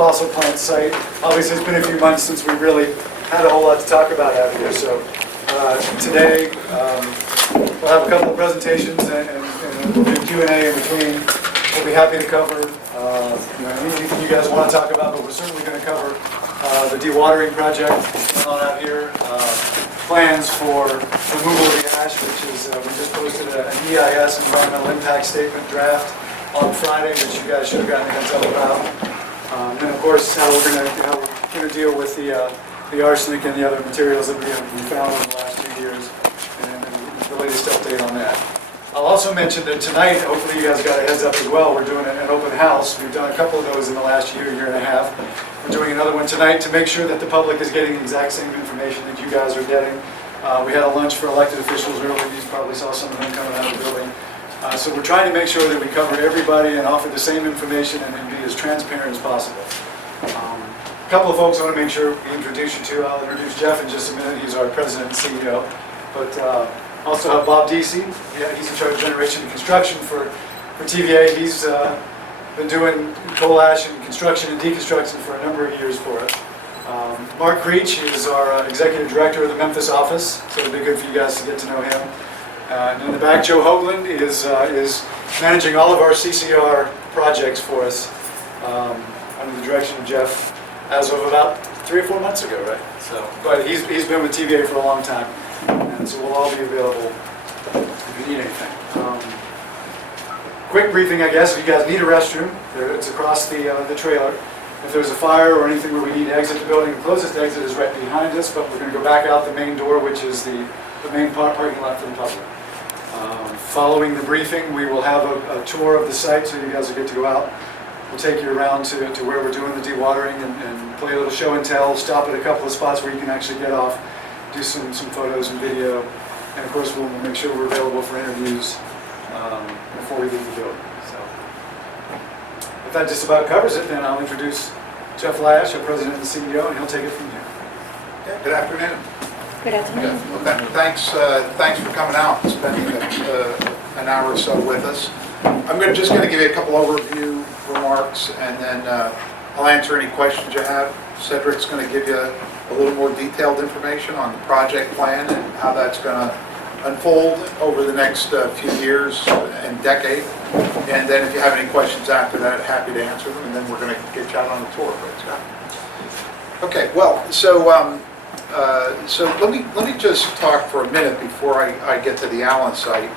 fossil plant site. Obviously, it's been a few months since we really had a whole lot to talk about out here, so today we'll have a couple of presentations and we'll do Q&A in between. We'll be happy to cover anything you guys want to talk about, but we're certainly going to cover the dewatering project going on out here, plans for removal of the ash, which is, we just posted an EIS, Environmental Impact Statement draft, on Friday, which you guys should have gotten a heads up about. And of course, how we're going to deal with the arsenic and the other materials that we found in the last 2 years, and the latest update on that. I'll also mention that tonight, hopefully you guys got a heads up as well, we're doing an open house. We've done a couple of those in the last year and a half. We're doing another one tonight to make sure that the public is getting the exact same information that you guys are getting. We had a lunch for elected officials earlier. You probably saw some of them coming out of the building. So we're trying to make sure that we cover everybody and offer the same information and be as transparent as possible. A couple of folks I want to make sure we introduce you to. I'll introduce Jeff in just a minute. He's our president and CEO. But also have Bob Deasy. Yeah, he's in charge of generation and construction for TVA. He's been doing coal ash and construction and deconstruction for a number of years for us. Mark Creech is our executive director of the Memphis office, so it'll be good for you guys to get to know him. And in the back, Joe Hoagland is managing all of our CCR projects for us under the direction of Jeff as of about 3 or 4 months ago, right? So, but he's been with TVA for a long time, and so we'll all be available if you need anything. Quick briefing, I guess. If you guys need a restroom, it's across the trailer. If there's a fire or anything where we need to exit the building, the closest exit is right behind us, but we're going to go back out the main door, which is the main parking lot for the public. Following the briefing, we will have a tour of the site, so you guys will get to go out. We'll take you around to where we're doing the dewatering and play a little show and tell, stop at a couple of spots where you can actually get off, do some photos and video, and of course we'll make sure we're available for interviews before we leave the building. So, if that just about covers it, then I'll introduce Jeff Lash, our president and CEO, and he'll take it from here. Yeah, good afternoon. Good afternoon. Well, thanks for coming out and spending an hour or so with us. I'm just going to give you a couple overview remarks, and then I'll answer any questions you have. Cedric's going to give you a little more detailed information on the project plan and how that's going to unfold over the next few years and decade. And then if you have any questions after that, happy to answer them, and then we're going to get you out on the tour. Okay, well, so let me just talk for a minute before I get to the Allen site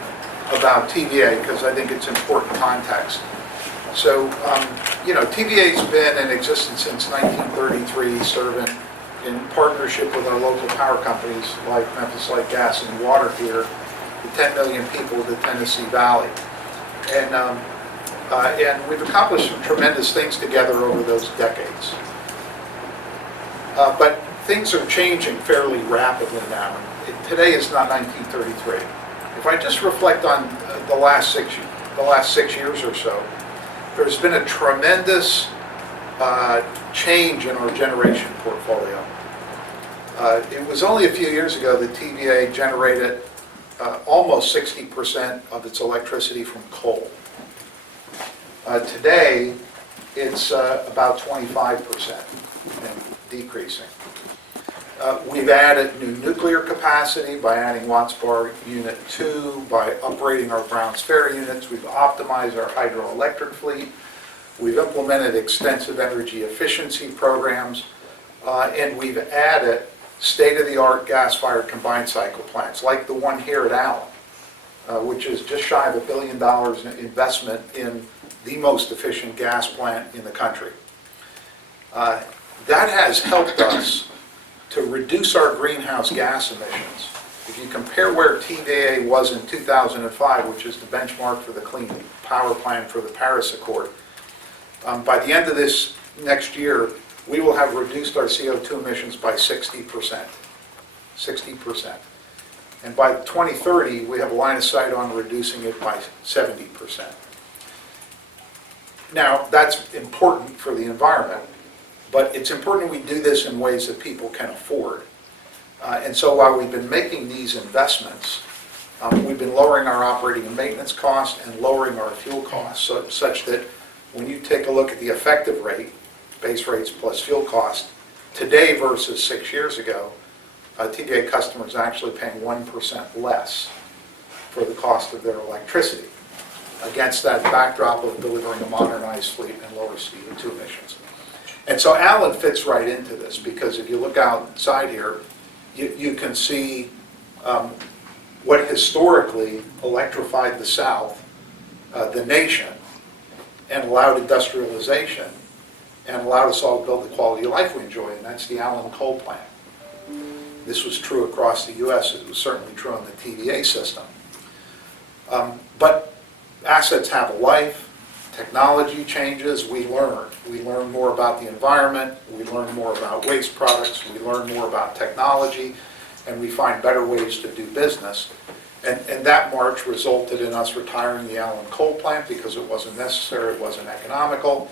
about TVA, because I think it's important context. So, TVA's been in existence since 1933, serving in partnership with our local power companies like Memphis Light Gas and Water here, the 10 million people of the Tennessee Valley. And we've accomplished some tremendous things together over those decades. But things are changing fairly rapidly now. Today is not 1933. If I just reflect on the last 6 years or so, there's been a tremendous change in our generation portfolio. It was only a few years ago that TVA generated almost 60% of its electricity from coal. Today, it's about 25% and decreasing. We've added new nuclear capacity by adding Watts Bar Unit 2, by upgrading our Browns Ferry units. We've optimized our hydroelectric fleet. We've implemented extensive energy efficiency programs, and we've added state-of-the-art gas-fired combined cycle plants, like the one here at Allen, which is just shy of $1 billion in investment in the most efficient gas plant in the country. That has helped us to reduce our greenhouse gas emissions. If you compare where TVA was in 2005, which is the benchmark for the Clean Power Plan for the Paris Accord, by the end of this next year, we will have reduced our CO2 emissions by 60%. 60%. And by 2030, we have a line of sight on reducing it by 70%. Now, that's important for the environment, but it's important we do this in ways that people can afford. And so while we've been making these investments, we've been lowering our operating and maintenance costs and lowering our fuel costs, such that when you take a look at the effective rate, base rates plus fuel cost. Today versus 6 years ago, TVA customers are actually paying 1% less for the cost of their electricity against that backdrop of delivering a modernized fleet and lower CO2 emissions. And so Allen fits right into this, because if you look outside here, you can see what historically electrified the South, the nation, and allowed industrialization, and allowed us all to build the quality of life we enjoy, and that's the Allen coal plant. This was true across the U.S. It was certainly true in the TVA system. But assets have a life, technology changes, we learn. We learn more about the environment, we learn more about waste products, we learn more about technology, and we find better ways to do business. And that march resulted in us retiring the Allen coal plant because it wasn't necessary, it wasn't economical,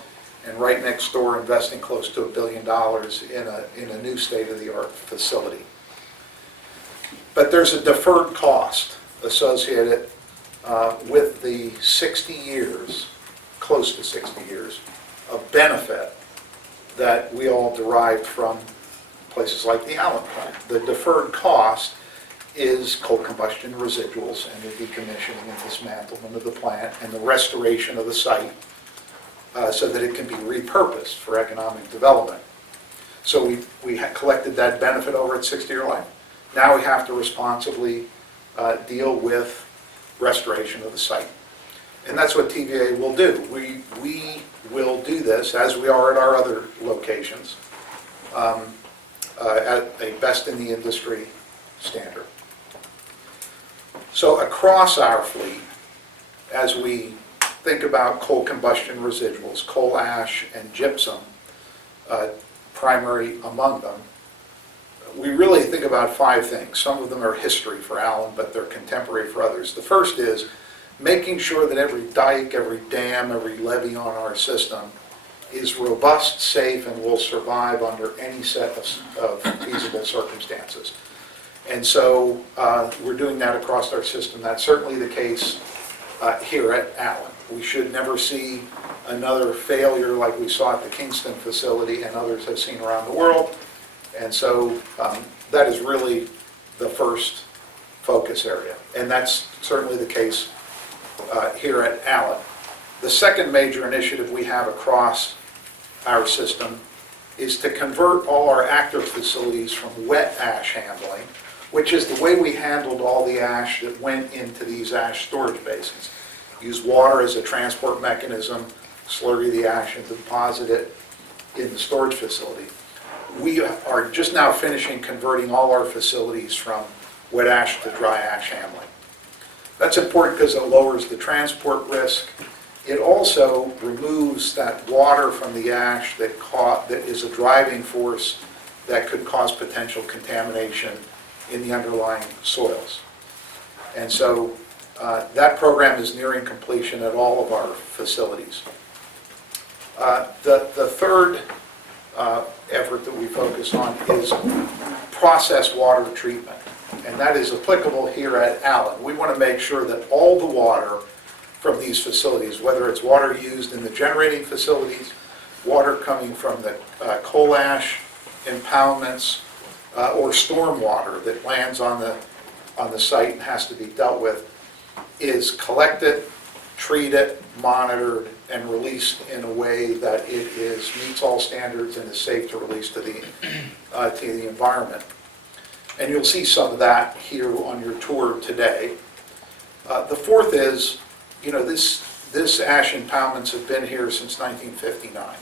and right next door investing close to $1 billion in a new state-of-the-art facility. But there's a deferred cost associated with the 60 years, close to 60 years, of benefit that we all derived from places like the Allen plant. The deferred cost is coal combustion residuals and the decommissioning and dismantlement of the plant and the restoration of the site so that it can be repurposed for economic development. So we had collected that benefit over its 60-year life. Now we have to responsibly deal with restoration of the site. And that's what TVA will do. We will do this, as we are at our other locations, at a best-in-the-industry standard. So across our fleet, as we think about coal combustion residuals, coal ash and gypsum, primary among them, we really think about 5 things. Some of them are history for Allen, but they're contemporary for others. The first is making sure that every dike, every dam, every levee on our system is robust, safe, and will survive under any set of feasible circumstances. And so we're doing that across our system. That's certainly the case here at Allen. We should never see another failure like we saw at the Kingston facility and others have seen around the world. And so that is really the first focus area. And that's certainly the case here at Allen. The second major initiative we have across our system is to convert all our active facilities from wet ash handling, which is the way we handled all the ash that went into these ash storage basins. Use water as a transport mechanism, slurry the ash and deposit it in the storage facility. We are just now finishing converting all our facilities from wet ash to dry ash handling. That's important because it lowers the transport risk. It also removes that water from the ash that is a driving force that could cause potential contamination in the underlying soils. And so that program is nearing completion at all of our facilities. The third effort that we focus on is process water treatment, and that is applicable here at Allen. We want to make sure that all the water from these facilities, whether it's water used in the generating facilities, water coming from the coal ash impoundments, or storm water that lands on the site and has to be dealt with, is collected, treated, monitored, and released in a way that it meets all standards and is safe to release to the environment. And you'll see some of that here on your tour today. The fourth is, this ash impoundments have been here since 1959.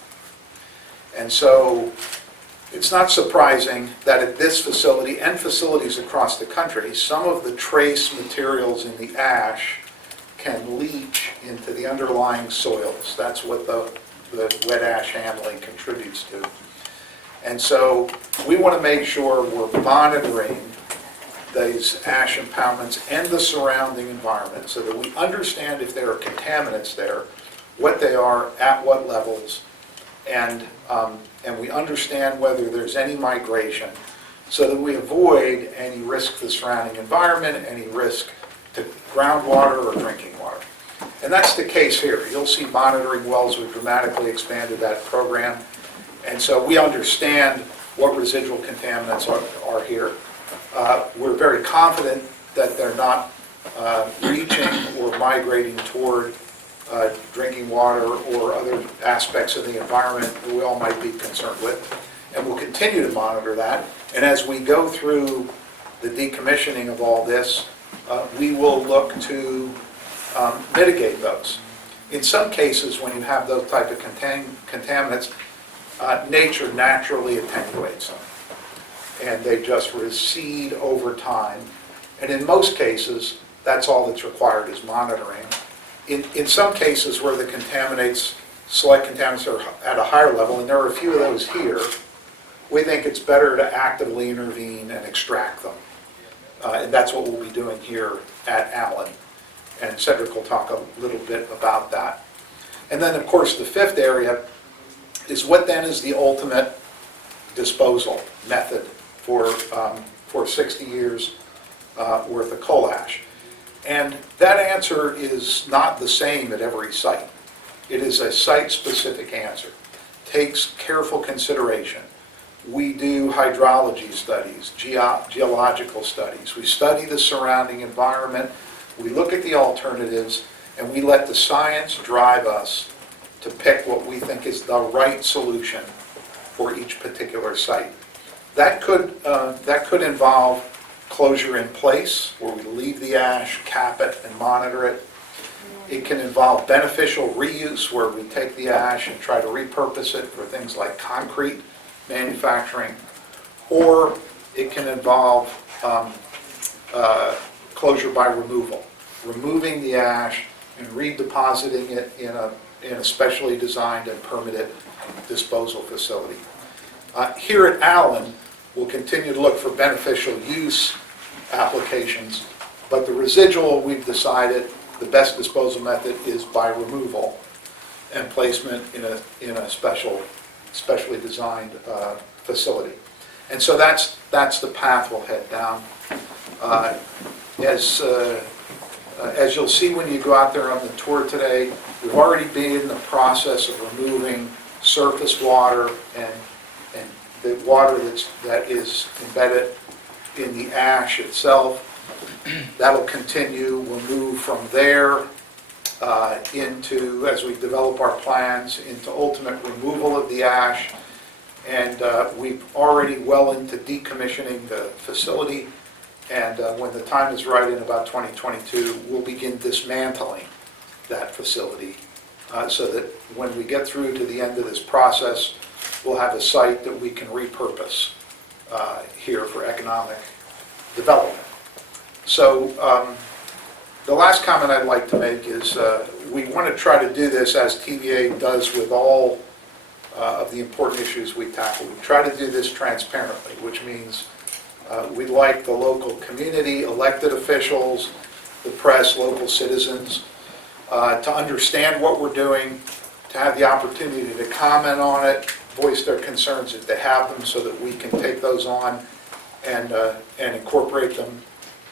And so it's not surprising that at this facility and facilities across the country, some of the trace materials in the ash can leach into the underlying soils. That's what the wet ash handling contributes to. And so we want to make sure we're monitoring these ash impoundments and the surrounding environment so that we understand if there are contaminants there, what they are, at what levels, and we understand whether there's any migration so that we avoid any risk to the surrounding environment, any risk to groundwater or drinking water. And that's the case here. You'll see monitoring wells. We've dramatically expanded that program. And so we understand what residual contaminants are here. We're very confident that they're not reaching or migrating toward drinking water or other aspects of the environment that we all might be concerned with. And we'll continue to monitor that. And as we go through the decommissioning of all this, we will look to mitigate those. In some cases, when you have those type of contaminants, nature naturally attenuates them, and they just recede over time. And in most cases, that's all that's required is monitoring. In some cases where the select contaminants are at a higher level, and there are a few of those here, we think it's better to actively intervene and extract them. And that's what we'll be doing here at Allen. And Cedric will talk a little bit about that. And then, of course, the fifth area is what then is the ultimate disposal method for 60 years worth of coal ash. And that answer is not the same at every site. It is a site-specific answer. Takes careful consideration. We do hydrology studies, geological studies. We study the surrounding environment. We look at the alternatives, and we let the science drive us to pick what we think is the right solution for each particular site. That could involve closure in place, where we leave the ash, cap it, and monitor it. It can involve beneficial reuse, where we take the ash and try to repurpose it for things like concrete manufacturing, or it can involve closure by removal, removing the ash and redepositing it in a specially designed and permitted disposal facility. Here at Allen, we'll continue to look for beneficial use applications, but the residual, we've decided the best disposal method is by removal and placement in a specially designed facility. And so that's the path we'll head down. As you'll see when you go out there on the tour today, we've already been in the process of removing surface water and the water that is embedded in the ash itself. That'll continue. We'll move from there into, as we develop our plans, into ultimate removal of the ash. And we've already well into decommissioning the facility. And when the time is right, in about 2022, we'll begin dismantling that facility so that when we get through to the end of this process, we'll have a site that we can repurpose here for economic development. So the last comment I'd like to make is we want to try to do this as TVA does with all of the important issues we tackle. We try to do this transparently, which means we'd like the local community, elected officials, the press, local citizens to understand what we're doing, to have the opportunity to comment on it, voice their concerns if they have them, so that we can take those on and incorporate them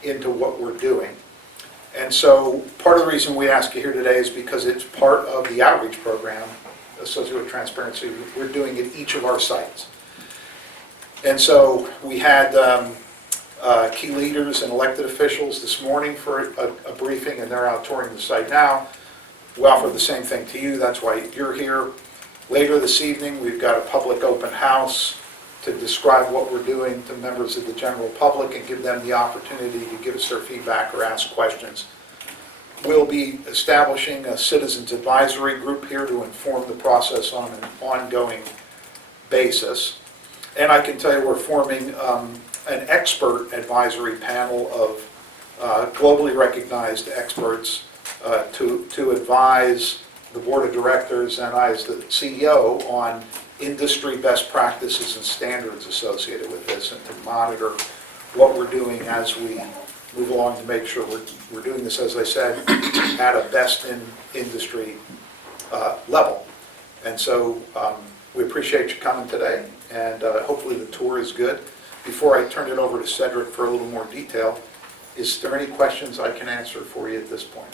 into what we're doing. And so part of the reason we ask you here today is because it's part of the outreach program associated with transparency. We're doing at each of our sites. And so we had key leaders and elected officials this morning for a briefing, and they're out touring the site now. We offer the same thing to you. That's why you're here. Later this evening, we've got a public open house to describe what we're doing to members of the general public and give them the opportunity to give us their feedback or ask questions. We'll be establishing a citizens advisory group here to inform the process on an ongoing basis. And I can tell you we're forming an expert advisory panel of globally recognized experts to advise the board of directors and I as the CEO on industry best practices and standards associated with this, and to monitor what we're doing as we move along to make sure we're doing this, as I said, at a best in industry level. And so we appreciate you coming today, and hopefully the tour is good. Before I turn it over to Cedric for a little more detail, is there any questions I can answer for you at this point?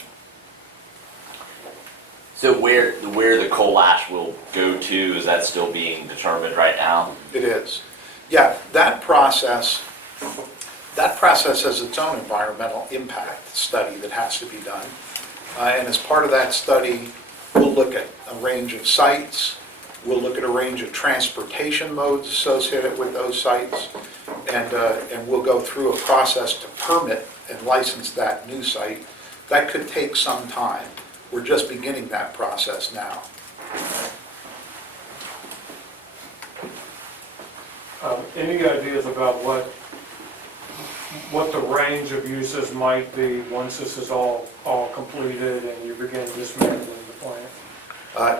So where the coal ash will go to, is that still being determined right now? It is. Yeah, that process has its own environmental impact study that has to be done. And as part of that study, we'll look at a range of sites, we'll look at a range of transportation modes associated with those sites, and we'll go through a process to permit and license that new site. That could take some time. We're just beginning that process now. Any ideas about what the range of uses might be once this is all completed and you begin dismantling the plant?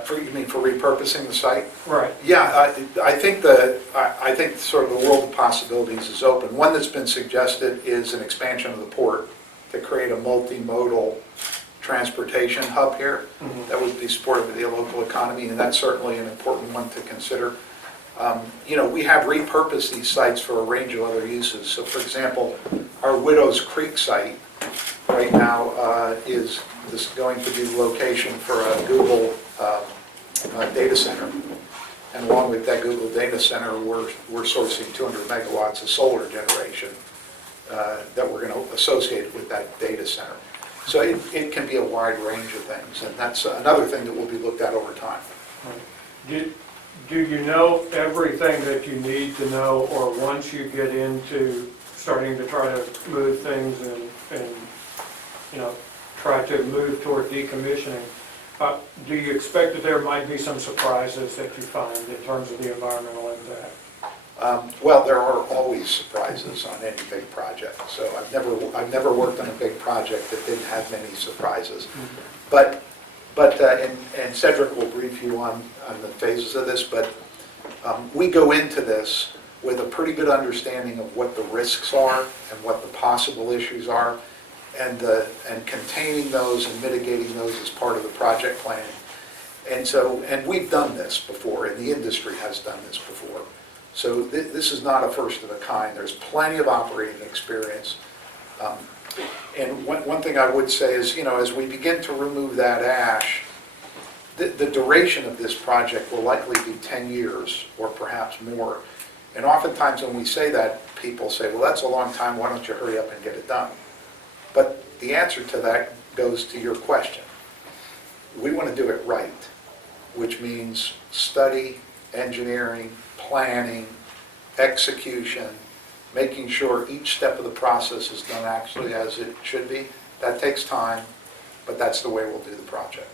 You mean for repurposing the site? Right. Yeah, I think sort of the world of possibilities is open. One that's been suggested is an expansion of the port to create a multimodal transportation hub here that would be supportive of the local economy, and that's certainly an important one to consider. We have repurposed these sites for a range of other uses. So for example, our Widows Creek site right now is going to be the location for a Google data center. And along with that Google data center, we're sourcing 200 megawatts of solar generation that we're going to associate with that data center. So it can be a wide range of things, and that's another thing that will be looked at over time. Do you know everything that you need to know, or once you get into starting to try to move things and try to move toward decommissioning, do you expect that there might be some surprises that you find in terms of the environmental impact? Well, there are always surprises on any big project. So I've never worked on a big project that didn't have many surprises. But and Cedric will brief you on the phases of this, but we go into this with a pretty good understanding of what the risks are and what the possible issues are, and containing those and mitigating those as part of the project planning. And we've done this before, and the industry has done this before. So this is not a first of a kind. There's plenty of operating experience. And one thing I would say is, as we begin to remove that ash, the duration of this project will likely be 10 years or perhaps more. And oftentimes when we say that, people say, well, that's a long time, why don't you hurry up and get it done? But the answer to that goes to your question. We want to do it right, which means study, engineering, planning, execution, making sure each step of the process is done actually as it should be. That takes time, but that's the way we'll do the project.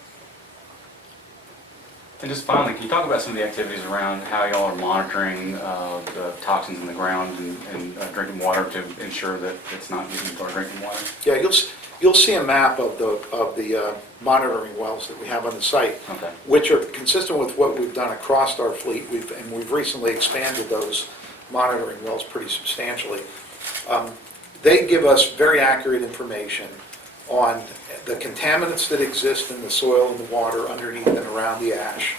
And just finally, can you talk about some of the activities around how y'all are monitoring the toxins in the ground and drinking water to ensure that it's not getting into our drinking water? Yeah, you'll see a map of the monitoring wells that we have on the site, Okay. which are consistent with what we've done across our fleet. We've recently expanded those monitoring wells pretty substantially. They give us very accurate information on the contaminants that exist in the soil and the water underneath and around the ash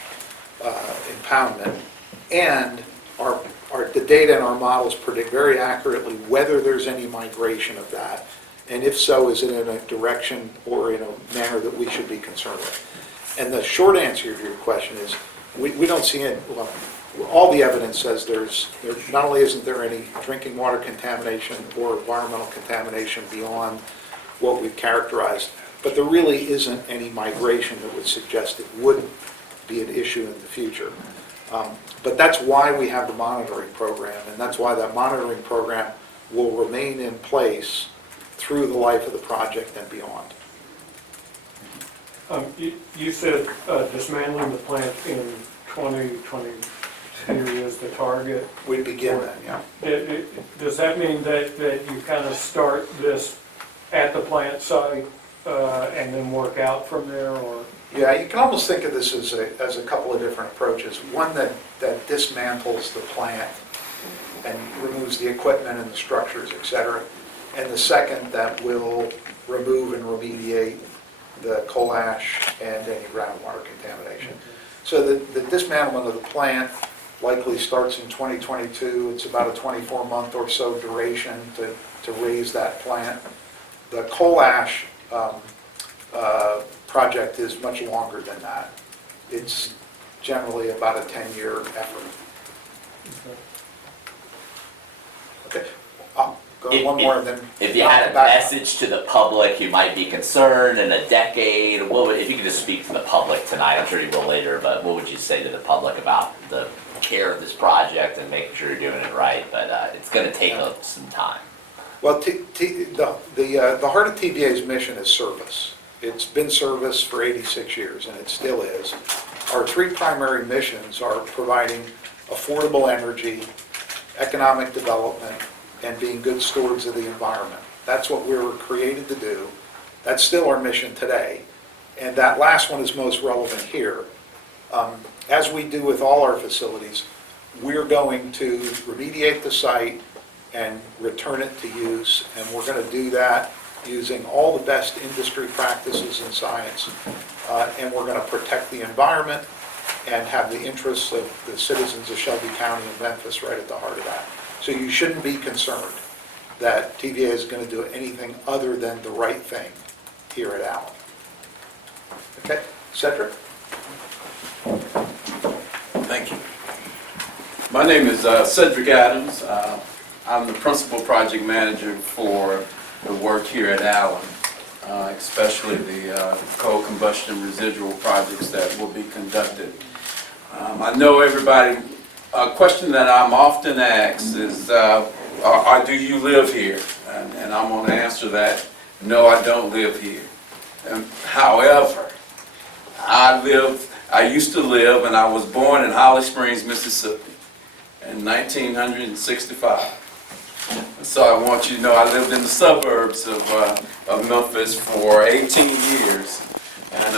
impoundment, and the data in our models predict very accurately whether there's any migration of that, and if so, is it in a direction or in a manner that we should be concerned with. And the short answer to your question is, we don't see it. Well, all the evidence says not only isn't there any drinking water contamination or environmental contamination beyond what we've characterized, but there really isn't any migration that would suggest it would be an issue in the future. But that's why we have the monitoring program, and that's why that monitoring program will remain in place through the life of the project and beyond. You said dismantling the plant in 2022 is the target. We begin then, yeah. Does that mean that you kind of start this at the plant site and then work out from there, or? Yeah, you can almost think of this as a couple of different approaches. One that dismantles the plant and removes the equipment and the structures, et cetera. And the second that will remove and remediate the coal ash and any groundwater contamination. So the dismantlement of the plant likely starts in 2022. It's about a 24-month or so duration to raise that plant. The coal ash project is much longer than that. It's generally about a 10-year effort. Okay, I'll go one more and then. If you had a message to the public who might be concerned in a decade, if you could just speak to the public tonight, I'm sure you will later, but what would you say to the public about the care of this project and making sure you're doing it right? But it's going to take some time. Well, the heart of TVA's mission is service. It's been service for 86 years, and it still is. Our three primary missions are providing affordable energy, economic development, and being good stewards of the environment. That's what we were created to do. That's still our mission today. And that last one is most relevant here. As we do with all our facilities, we're going to remediate the site and return it to use, and we're going to do that using all the best industry practices in science, and we're going to protect the environment and have the interests of the citizens of Shelby County and Memphis right at the heart of that. So you shouldn't be concerned that TVA is going to do anything other than the right thing here at Allen. Okay, Cedric? Thank you. My name is Cedric Adams. I'm the principal project manager for the work here at Allen, especially the coal combustion residual projects that will be conducted. I know everybody, a question that I'm often asked is, do you live here? And I'm going to answer that, no, I don't live here. However, I used to live, and I was born in Holly Springs, Mississippi in 1965. So I want you to know I lived in the suburbs of Memphis for 18 years. And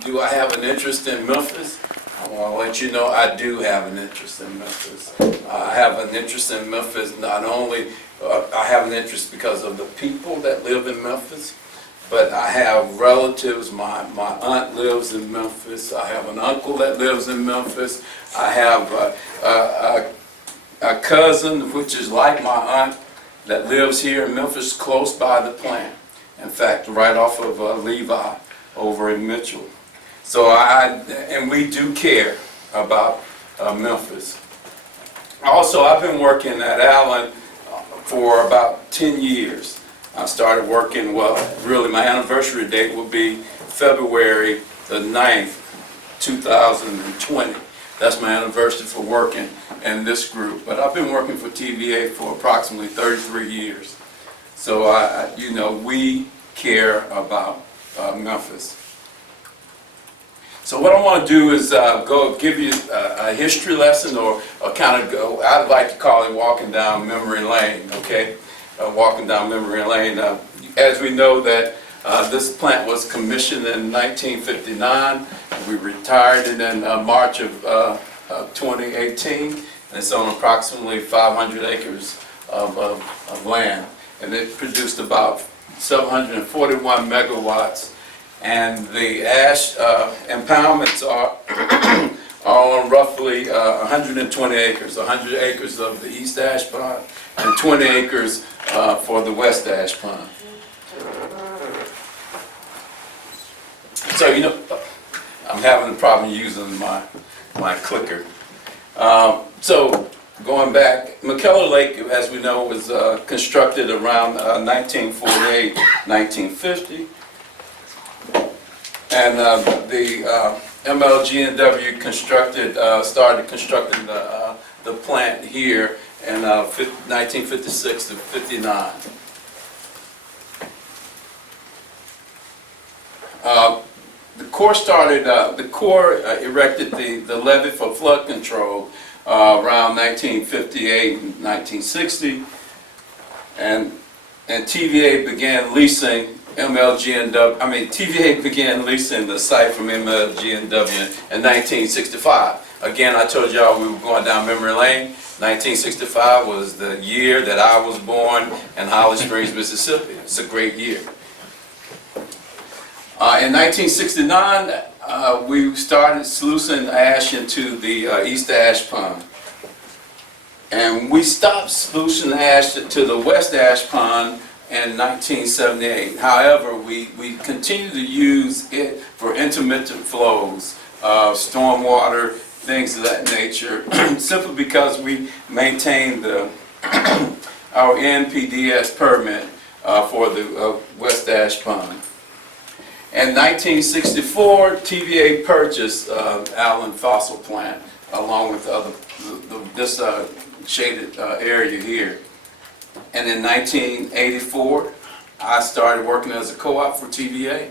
do I have an interest in Memphis? I want to let you know I do have an interest in Memphis. I have an interest in Memphis not only, I have an interest because of the people that live in Memphis, but I have relatives. My aunt lives in Memphis. I have an uncle that lives in Memphis. I have a cousin, which is like my aunt, that lives here in Memphis, close by the plant. In fact, right off of Levi over in Mitchell. So and we do care about Memphis. Also, I've been working at Allen for about 10 years. I started working, well, really my anniversary date will be February the 9th, 2020. That's my anniversary for working in this group. But I've been working for TVA for approximately 33 years. So, we care about Memphis. So what I want to do is give you a history lesson, or kind of go, I'd like to call it walking down memory lane, okay? Walking down memory lane. As we know that this plant was commissioned in 1959. We retired it in March of 2018. And it's on approximately 500 acres of land. And it produced about 741 megawatts. And the ash impoundments are on roughly 120 acres, 100 acres of the East Ash Pond and 20 acres for the West Ash Pond. So, I'm having a problem using my clicker. So, going back, McKellar Lake, as we know, was constructed around 1948, 1950. And the MLG&W started constructing the plant here in 1956 to 59. The Corps erected the levee for flood control around 1958 and 1960, and TVA began leasing TVA began leasing the site from MLG&W in 1965. Again, I told y'all we were going down memory lane. 1965 was the year that I was born in Holly Springs, Mississippi. It's a great year. In 1969, we started sluicing ash into the East Ash Pond. And we stopped sluicing ash to the West Ash Pond in 1978. However, we continue to use it for intermittent flows, stormwater, things of that nature, simply because we maintain our NPDES permit for the West Ash Pond. In 1964, TVA purchased Allen Fossil Plant along with this shaded area here. And in 1984, I started working as a co-op for TVA.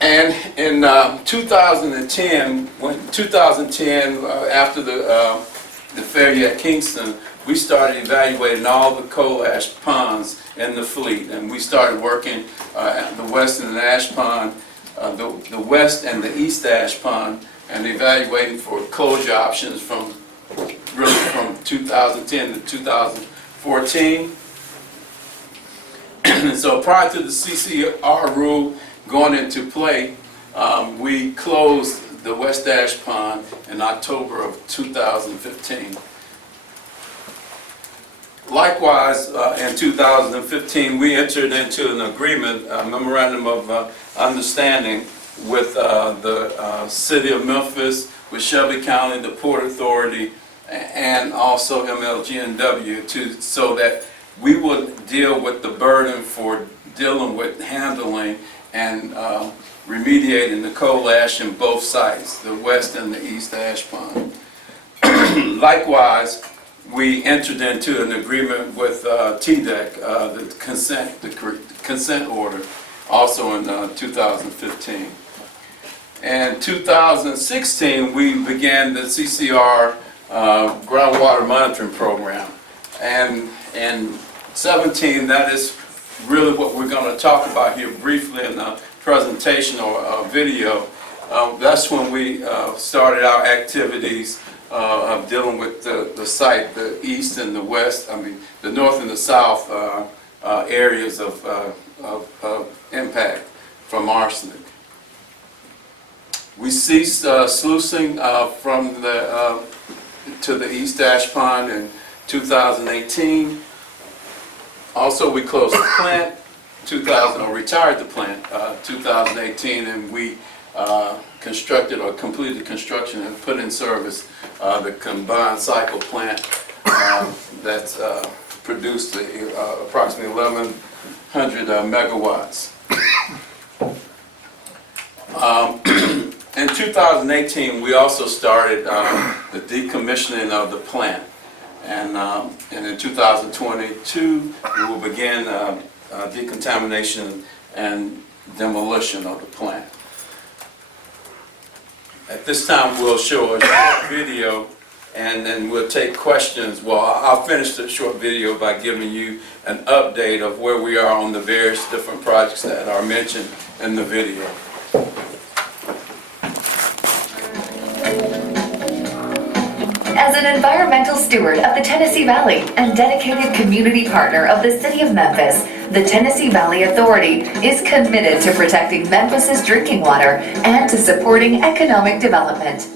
And in 2010, after the failure at Kingston, we started evaluating all the coal ash ponds in the fleet, and we started working at the west and the ash pond, the west and the east ash pond, and evaluating for closure options from 2010 to 2014. And so prior to the CCR rule going into play, we closed the West Ash Pond in October of 2015. Likewise, in 2015, we entered into an agreement, a memorandum of understanding with the City of Memphis, with Shelby County, the Port Authority, and also MLGNW, so that we would deal with the burden for dealing with handling and remediating the coal ash in both sites, the west and the east ash pond. Likewise, we entered into an agreement with TDEC, the consent order, also in 2015. In 2016, we began the CCR groundwater monitoring program. And in 17, that is really what we're going to talk about here briefly in a presentation or a video. That's when we started our activities of dealing with the site, the east and the west, the north and the south areas of impact from arsenic. We ceased sluicing from to the East Ash Pond in 2018. Also, we closed the plant, retired the plant 2018, and we constructed or completed construction and put in service the combined cycle plant that's produced approximately 1,100 megawatts. In 2018, we also started the decommissioning of the plant, and in 2022, we will begin decontamination and demolition of the plant. At this time, we'll show a short video, and then we'll take questions. Well, I'll finish the short video by giving you an update of where we are on the various different projects that are mentioned in the video. As an environmental steward of the Tennessee Valley and dedicated community partner of the City of Memphis, the Tennessee Valley Authority is committed to protecting Memphis's drinking water and to supporting economic development.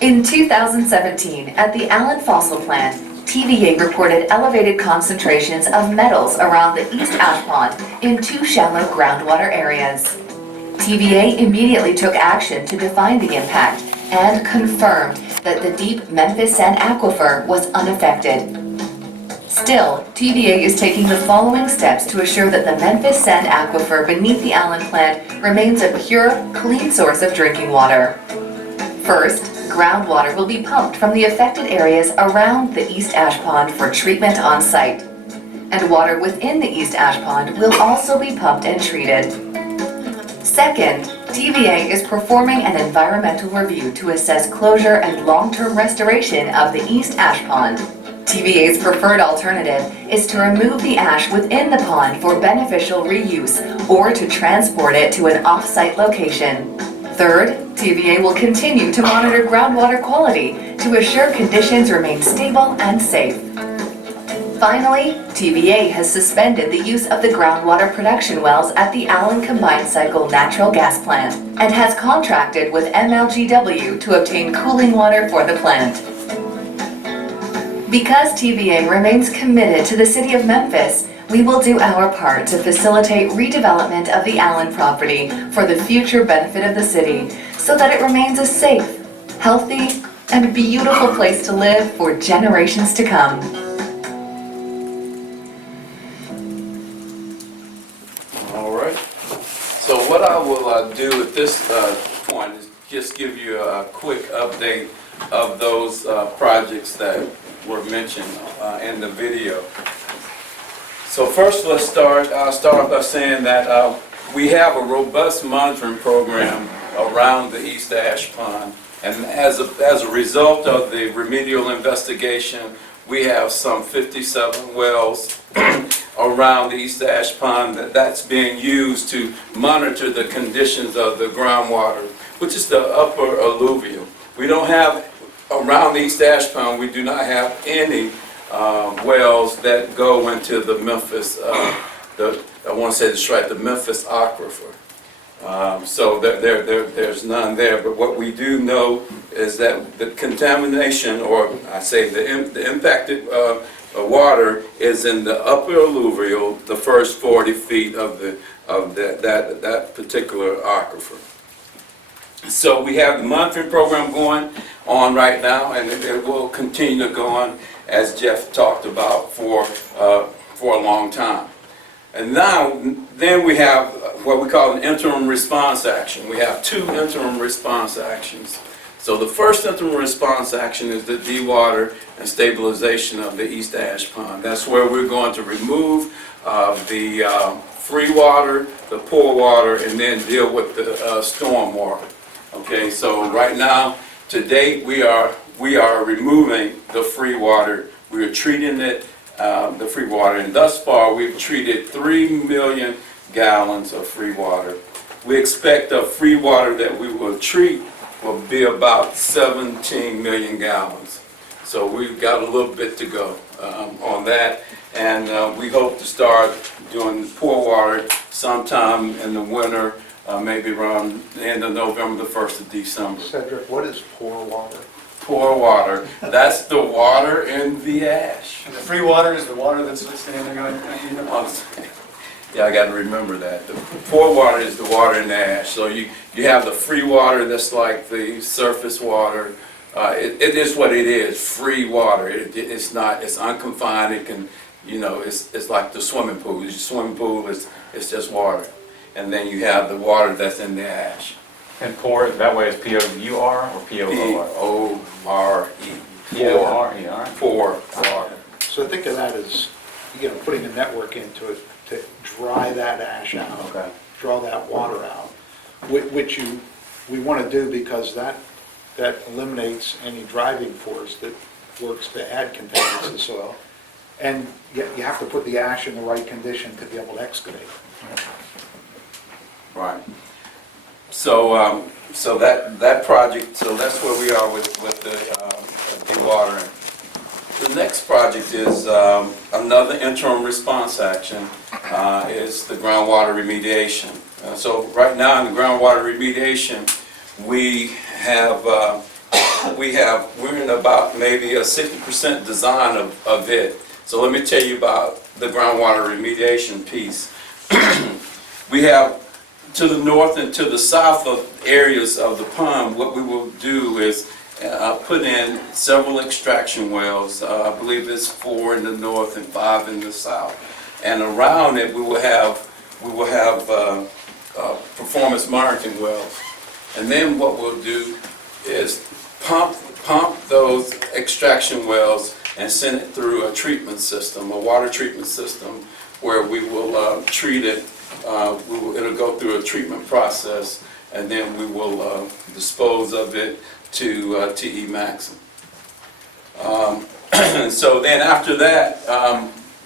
In 2017, at the Allen Fossil Plant, TVA reported elevated concentrations of metals around the East Ash Pond in 2 shallow groundwater areas. TVA immediately took action to define the impact and confirmed that the deep Memphis sand aquifer was unaffected. Still, TVA is taking the following steps to assure that the Memphis sand aquifer beneath the Allen plant remains a pure, clean source of drinking water. First, groundwater will be pumped from the affected areas around the East Ash Pond for treatment on site. And water within the East Ash Pond will also be pumped and treated. Second, TVA is performing an environmental review to assess closure and long-term restoration of the East Ash Pond. TVA's preferred alternative is to remove the ash within the pond for beneficial reuse or to transport it to an off-site location. Third, TVA will continue to monitor groundwater quality to assure conditions remain stable and safe. Finally, TVA has suspended the use of the groundwater production wells at the Allen Combined Cycle Natural Gas Plant and has contracted with MLGW to obtain cooling water for the plant. Because TVA remains committed to the city of Memphis, we will do our part to facilitate redevelopment of the Allen property for the future benefit of the city so that it remains a safe, healthy, and beautiful place to live for generations to come. All right. So what I will do at this point is just give you a quick update of those projects that were mentioned in the video. So first, I'll start off by saying that we have a robust monitoring program around the East Ash Pond. And as a result of the remedial investigation, we have some 57 wells around the East Ash Pond that's being used to monitor the conditions of the groundwater, which is the upper alluvial. We don't have, around the East Ash Pond, we do not have any wells that go into the Memphis, I want to say this right, the Memphis aquifer. So there's none there, but what we do know is that the contamination, or I say the impacted water is in the upper alluvial, the first 40 feet of that particular aquifer. So we have the monitoring program going on right now, and it will continue to go on, as Jeff talked about, for a long time. And now, then we have what we call an interim response action. We have two interim response actions. So the first interim response action is the dewater and stabilization of the East Ash Pond. That's where we're going to remove the free water, the poor water, and then deal with the storm water. Okay, so right now, to date, we are removing the free water. We are treating it, the free water, and thus far we've treated 3 million gallons of free water. We expect the free water that we will treat will be about 17 million gallons. So we've got a little bit to go on that, and we hope to start doing poor water sometime in the winter, maybe around the end of November, the 1st of December. Cedric, what is poor water? Poor water, that's the water in the ash. And the free water is the water that's standing on, Yeah, I got to remember that. The poor water is the water in the ash. So you have the free water that's like the surface water. It is what it is, free water. It's not, it's unconfined. It can, it's like the swimming pool. The swimming pool is just water. And then you have the water that's in the ash. And pour, that way is P-O-U-R or P-O-O-R? P-O-R-E. P-O-R-E, all right. Poor water. So think of that as, putting a network into it to dry that ash out. Okay. Draw that water out, which we want to do because that eliminates any driving force that works to add contaminants to the soil. And you have to put the ash in the right condition to be able to excavate. Right. So that project, so that's where we are with the dewatering. The next project is another interim response action, is the groundwater remediation. So right now in the groundwater remediation, we're in about maybe a 60% design of it. So let me tell you about the groundwater remediation piece. We have to the north and to the south of areas of the pond, what we will do is put in several extraction wells. I believe it's 4 in the north and 5 in the south. And around it, we will have performance monitoring wells. And then what we'll do is pump those extraction wells and send it through a treatment system, a water treatment system, where we will treat it. It'll go through a treatment process, and then we will dispose of it to TE Maxim. So then after that,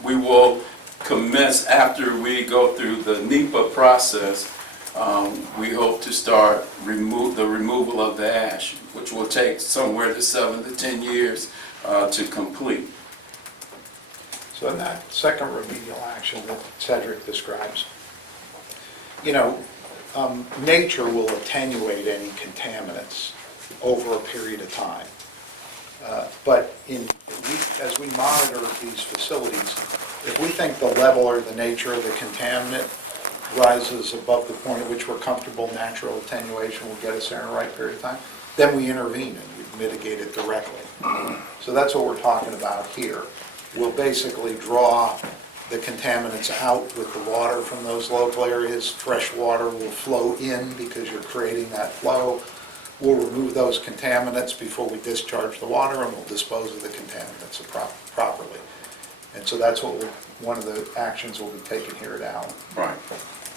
we will commence, after we go through the NEPA process, we hope to start the removal of the ash, which will take somewhere to 7 to 10 years to complete. So in that second remedial action that Cedric describes, nature will attenuate any contaminants over a period of time. But as we monitor these facilities, if we think the level or the nature of the contaminant rises above the point at which we're comfortable natural attenuation will get us there in the right period of time, then we intervene and we mitigate it directly. So that's what we're talking about here. We'll basically draw the contaminants out with the water from those local areas. Fresh water will flow in because you're creating that flow. We'll remove those contaminants before we discharge the water, and we'll dispose of the contaminants properly. And so that's what one of the actions we'll be taking here at Allen. Right.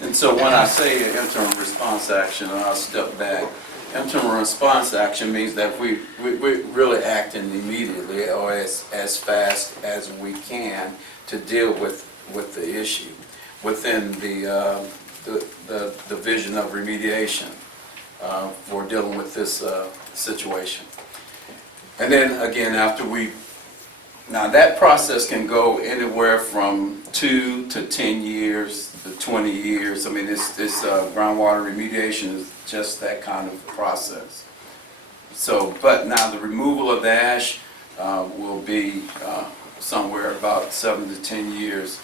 And so when I say interim response action, and I'll step back, interim response action means that we're really acting immediately or as fast as we can to deal with the issue within the division of remediation for dealing with this situation. And then again, now that process can go anywhere from 2 to 10 years to 20 years. I mean, this groundwater remediation is just that kind of process. So, but now the removal of the ash will be somewhere about 7 to 10 years.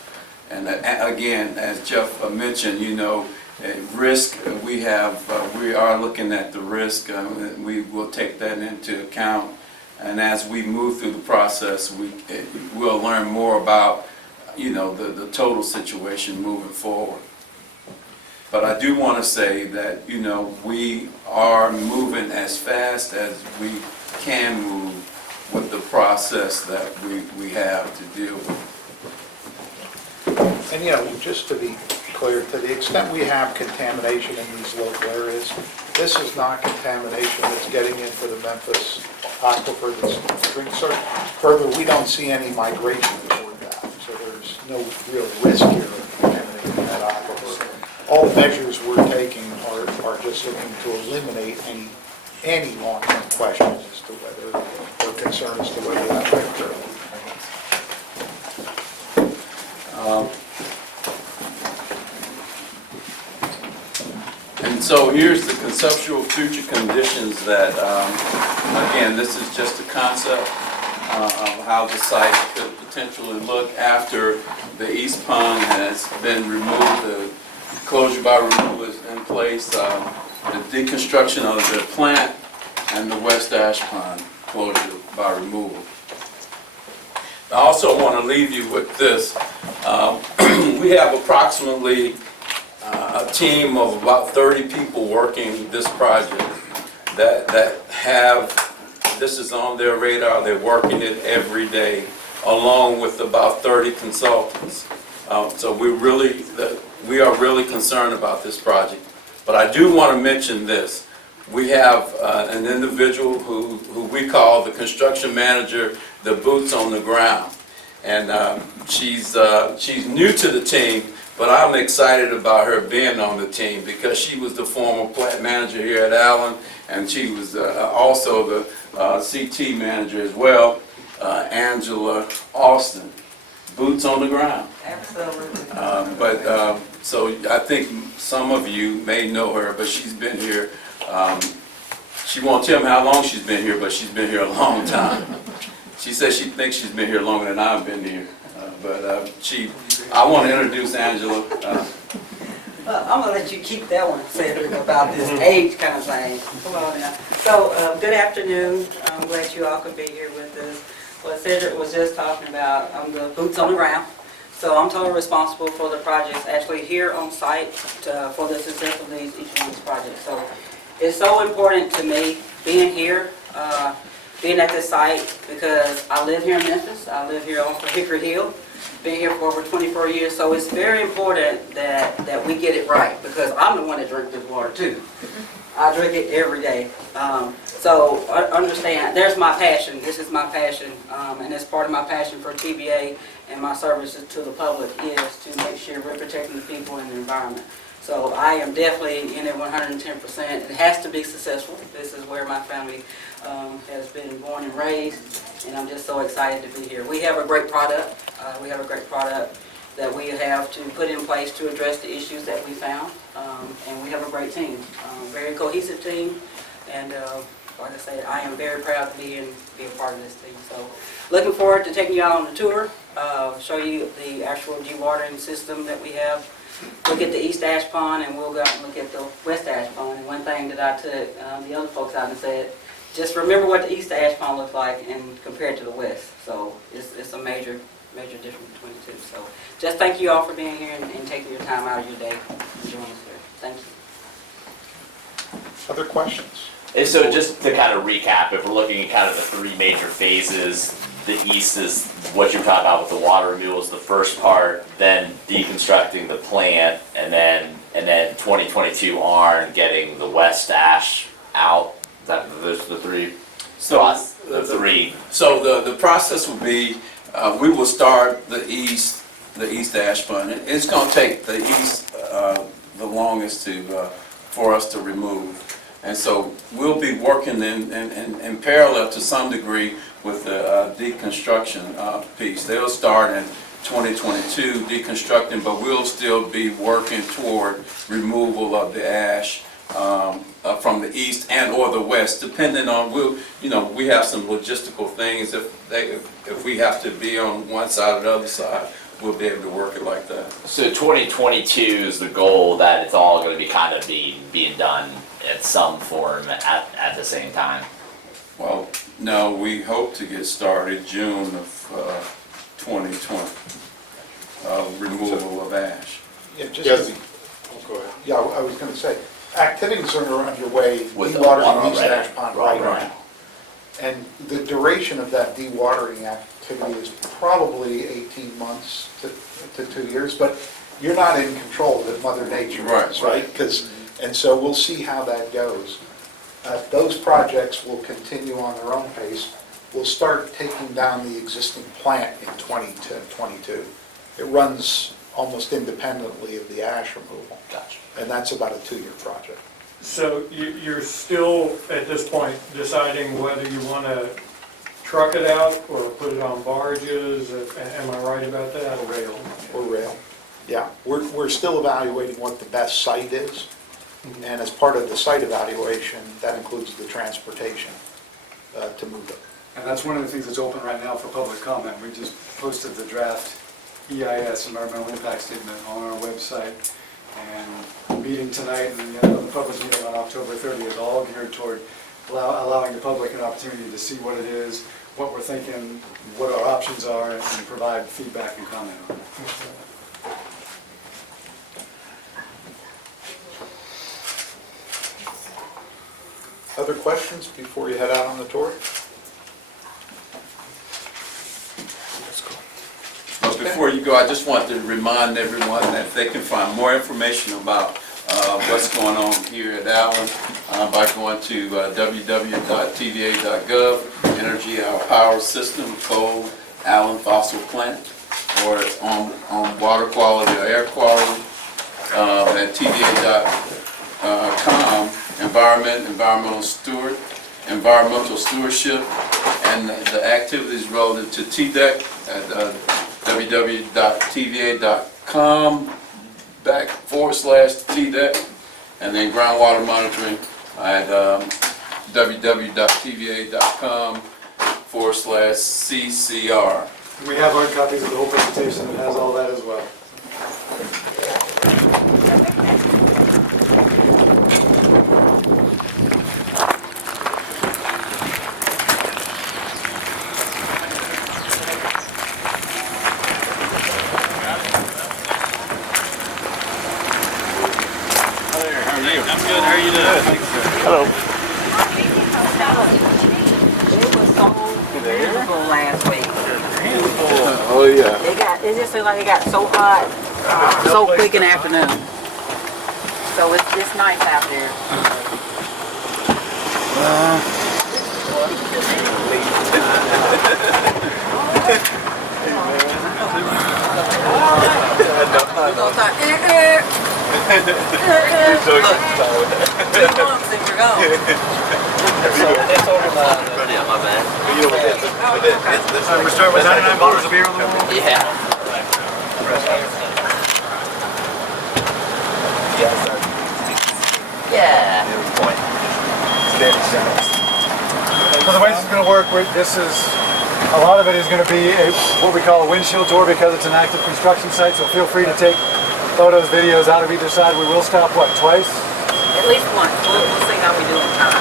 And again, as Jeff mentioned, you know, risk, we are looking at the risk, we will take that into account. And as we move through the process, we'll learn more about, you know, the total situation moving forward. But I do want to say that, you know, we are moving as fast as we can move with the process that we have to deal with. And, you know, just to be clear, to the extent we have contamination in these local areas, this is not contamination that's getting into the Memphis aquifer that's drink surface. Further, we don't see any migration toward that, so there's no real risk here of contaminating that aquifer. All the measures we're taking are just looking to eliminate any long-term questions as to whether, or concerns to whether that might occur. And so here's the conceptual future conditions that, again, this is just a concept of how the site could potentially look after the east pond has been removed, the closure by removal is in place, the deconstruction of the plant, and the west ash pond closure by removal. I also want to leave you with this. We have approximately a team of about 30 people working this project that have, this is on their radar, they're working it every day, along with about 30 consultants. So we are really concerned about this project. But I do want to mention this. We have an individual who we call the construction manager, the boots on the ground. And she's new to the team, but I'm excited about her being on the team because she was the former plant manager here at Allen, and she was also the CT manager as well, Angela Austin. Boots on the ground. Absolutely. So I think some of you may know her, but she's been here. She won't tell me how long she's been here, but she's been here a long time. She says she thinks she's been here longer than I've been here. I want to introduce Angela. I'm going to let you keep that one, Cedric, about this age kind of thing. Come on now. So, good afternoon. I'm glad you all could be here with us. What Cedric was just talking about, I'm the boots on the ground. So I'm totally responsible for the projects actually here on site for the success of each one of these projects. So it's so important to me being here, being at this site, because I live here in Memphis. I live here on Hickory Hill. Been here for over 24 years, so it's very important that we get it right, because I'm the one that drinks this water too. I drink it every day. So understand, there's my passion. This is my passion, and it's part of my passion for TVA and my services to the public is to make sure we're protecting the people and the environment. So I am definitely in it 110%. It has to be successful. This is where my family has been born and raised, and I'm just so excited to be here. We have a great product. That we have to put in place to address the issues that we found, and we have a great team, very cohesive team, and like I said, I am very proud to be a part of this team. So looking forward to taking you out on the tour, show you the actual dewatering system that we have. Look at the East Ash Pond, and we'll go out and look at the West Ash Pond. And one thing that I took the other folks out and said, just remember what the East Ash Pond looks like and compare it to the West. So it's a major difference between the two. So just thank you all for being here and taking your time out of your day and joining us here. Thank you. Other questions? And so just to kind of recap, if we're looking at kind of the three major phases, the east is what you're talking about with the water removal is the first part, then deconstructing the plant, and then 2022 ARN getting the west ash out. Those are the three. The three. So the process will be, we will start the east ash fund. It's gonna take the east, the longest for us to remove. And so we'll be working in parallel to some degree with the deconstruction piece. They'll start in 2022 deconstructing, but we'll still be working toward removal of the ash from the east and or the west, depending on, we have some logistical things. If we have to be on one side or the other side, we'll be able to work it like that. So 2022 is the goal, that it's all going to be kind of being done in some form at the same time. Well, no, we hope to get started June of 2020, removal of ash. Yeah, just, Go ahead. yeah, I was going to say, activities are underway, With the dewatering water East already. Ash Pond right Right. now. And the duration of that dewatering activity is probably 18 months to 2 years, but you're not in control of it, Mother Nature is, right? And so we'll see how that goes. Those projects will continue on their own pace. We'll start taking down the existing plant in 2022. It runs almost independently of the ash removal. Gotcha. And that's about a 2-year project. So you're still, at this point, deciding whether you want to truck it out or put it on barges? Am I right about that? Or rail? Or rail. Yeah, we're still evaluating what the best site is. And as part of the site evaluation, that includes the transportation to move it. And that's one of the things that's open right now for public comment. We just posted the draft EIS, Environmental Impact Statement, on our website. And meeting tonight and the public meeting on October 30th, all geared toward allowing the public an opportunity to see what it is, what we're thinking, what our options are, and provide feedback and comment on it. Other questions before you head out on the tour? But before you go, I just want to remind everyone that they can find more information about what's going on here at Allen by going to www.tva.gov, Energy Our Power System, Coal, Allen Fossil Plant, or on water quality or air quality at TVA.com, environmental environmental stewardship, and the activities relative to TDEC at www.tva.com/TDEC, and then groundwater monitoring at www.tva.com/CCR. We have hard copies of the whole presentation that has all that as well. It was so beautiful last week. Oh, yeah. It just seemed like it got so hot, so quick in the afternoon. So it's nice out there. We're gonna start, 2 months and we're gone. Yeah, my bad. We're starting with 99 bottles of beer on the wall? Yeah. Yeah. So the way this is going to work, a lot of it is going to be what we call a windshield tour because it's an active construction site, so feel free to take photos, videos out of either side. We will stop, what, twice? At least once. We'll see how we do in time.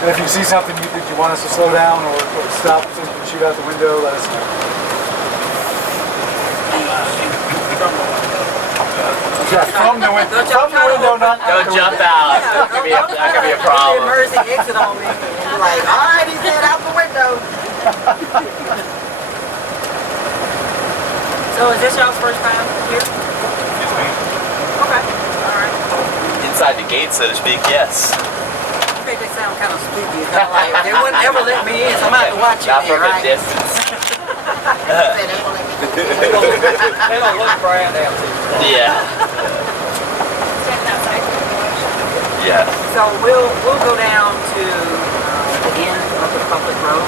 And if you see something you think you want us to slow down or stop so you can shoot out the window, let us know. Yeah, from the window, not out Don't the jump window. out. That could be a problem. Emergency exit on me. And you're like, all right, he's head out the window. So is this y'all's first time here? Okay, all right. Inside the gate, so to speak, yes. Okay, they sound kind of spooky. Kind of like, they wouldn't ever let me in, so I'm going to have to watch you Not there, from a right? distance. They don't look brand out here. Yeah. Yeah. So we'll go down to the end of the public road,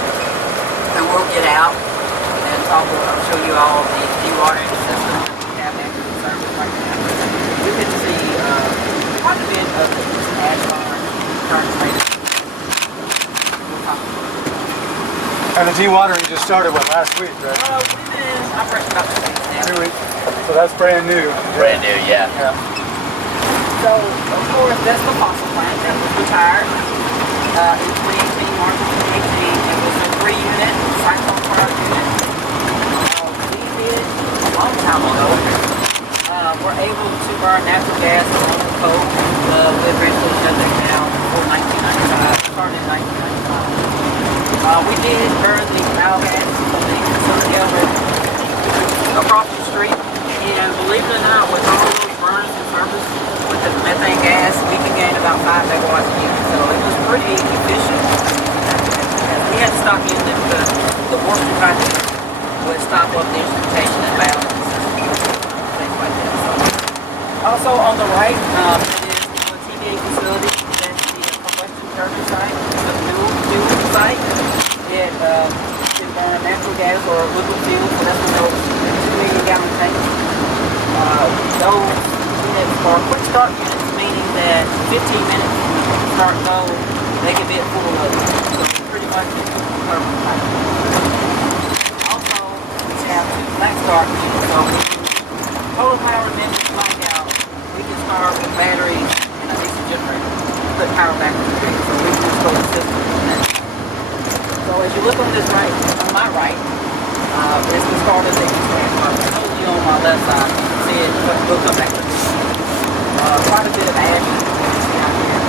and we'll get out and I'll show you all the dewatering system we have active in service right now. You can see quite a bit of the ash line turns later. We'll talk about it. And the dewatering just started, what, last week, right? We've been in operation about 2 weeks now. 2 weeks. So that's brand new. Brand new, yeah. So, of course, that's the fossil plant that was retired in 2018, March of 2018. It was a 3-unit cyclone power unit. We did a long time ago. We're able to burn natural gas and coal. We eventually shut that down before 1995. Started in 1995. We did burn the biogas from the facility over across the street. And believe it or not, with all those burners in service, with the methane gas, we can gain about 5 megawatts a unit. So it was pretty efficient. And we had to stop using it because the worst we tried to do would stop up the instrumentation and balance things like that. So, also on the right is the TVA facility. That's the combustion turbine site. It's a fuel site. It can burn natural gas or liquid fuel. So that's one of those 2 million gallon tanks. Those units are quick start units, meaning that 15 minutes start go, they can be at full load. So pretty much perfect time. Also, we have 2 black start units. So when total power limits blackout, we can start with batteries and a diesel generator. Put power back in the grid. So we can install a system on that. So as you look on this right, on my right, is the start of the transformer. I told you on my left side, see it, we'll come back to this. Quite a bit of ash out here.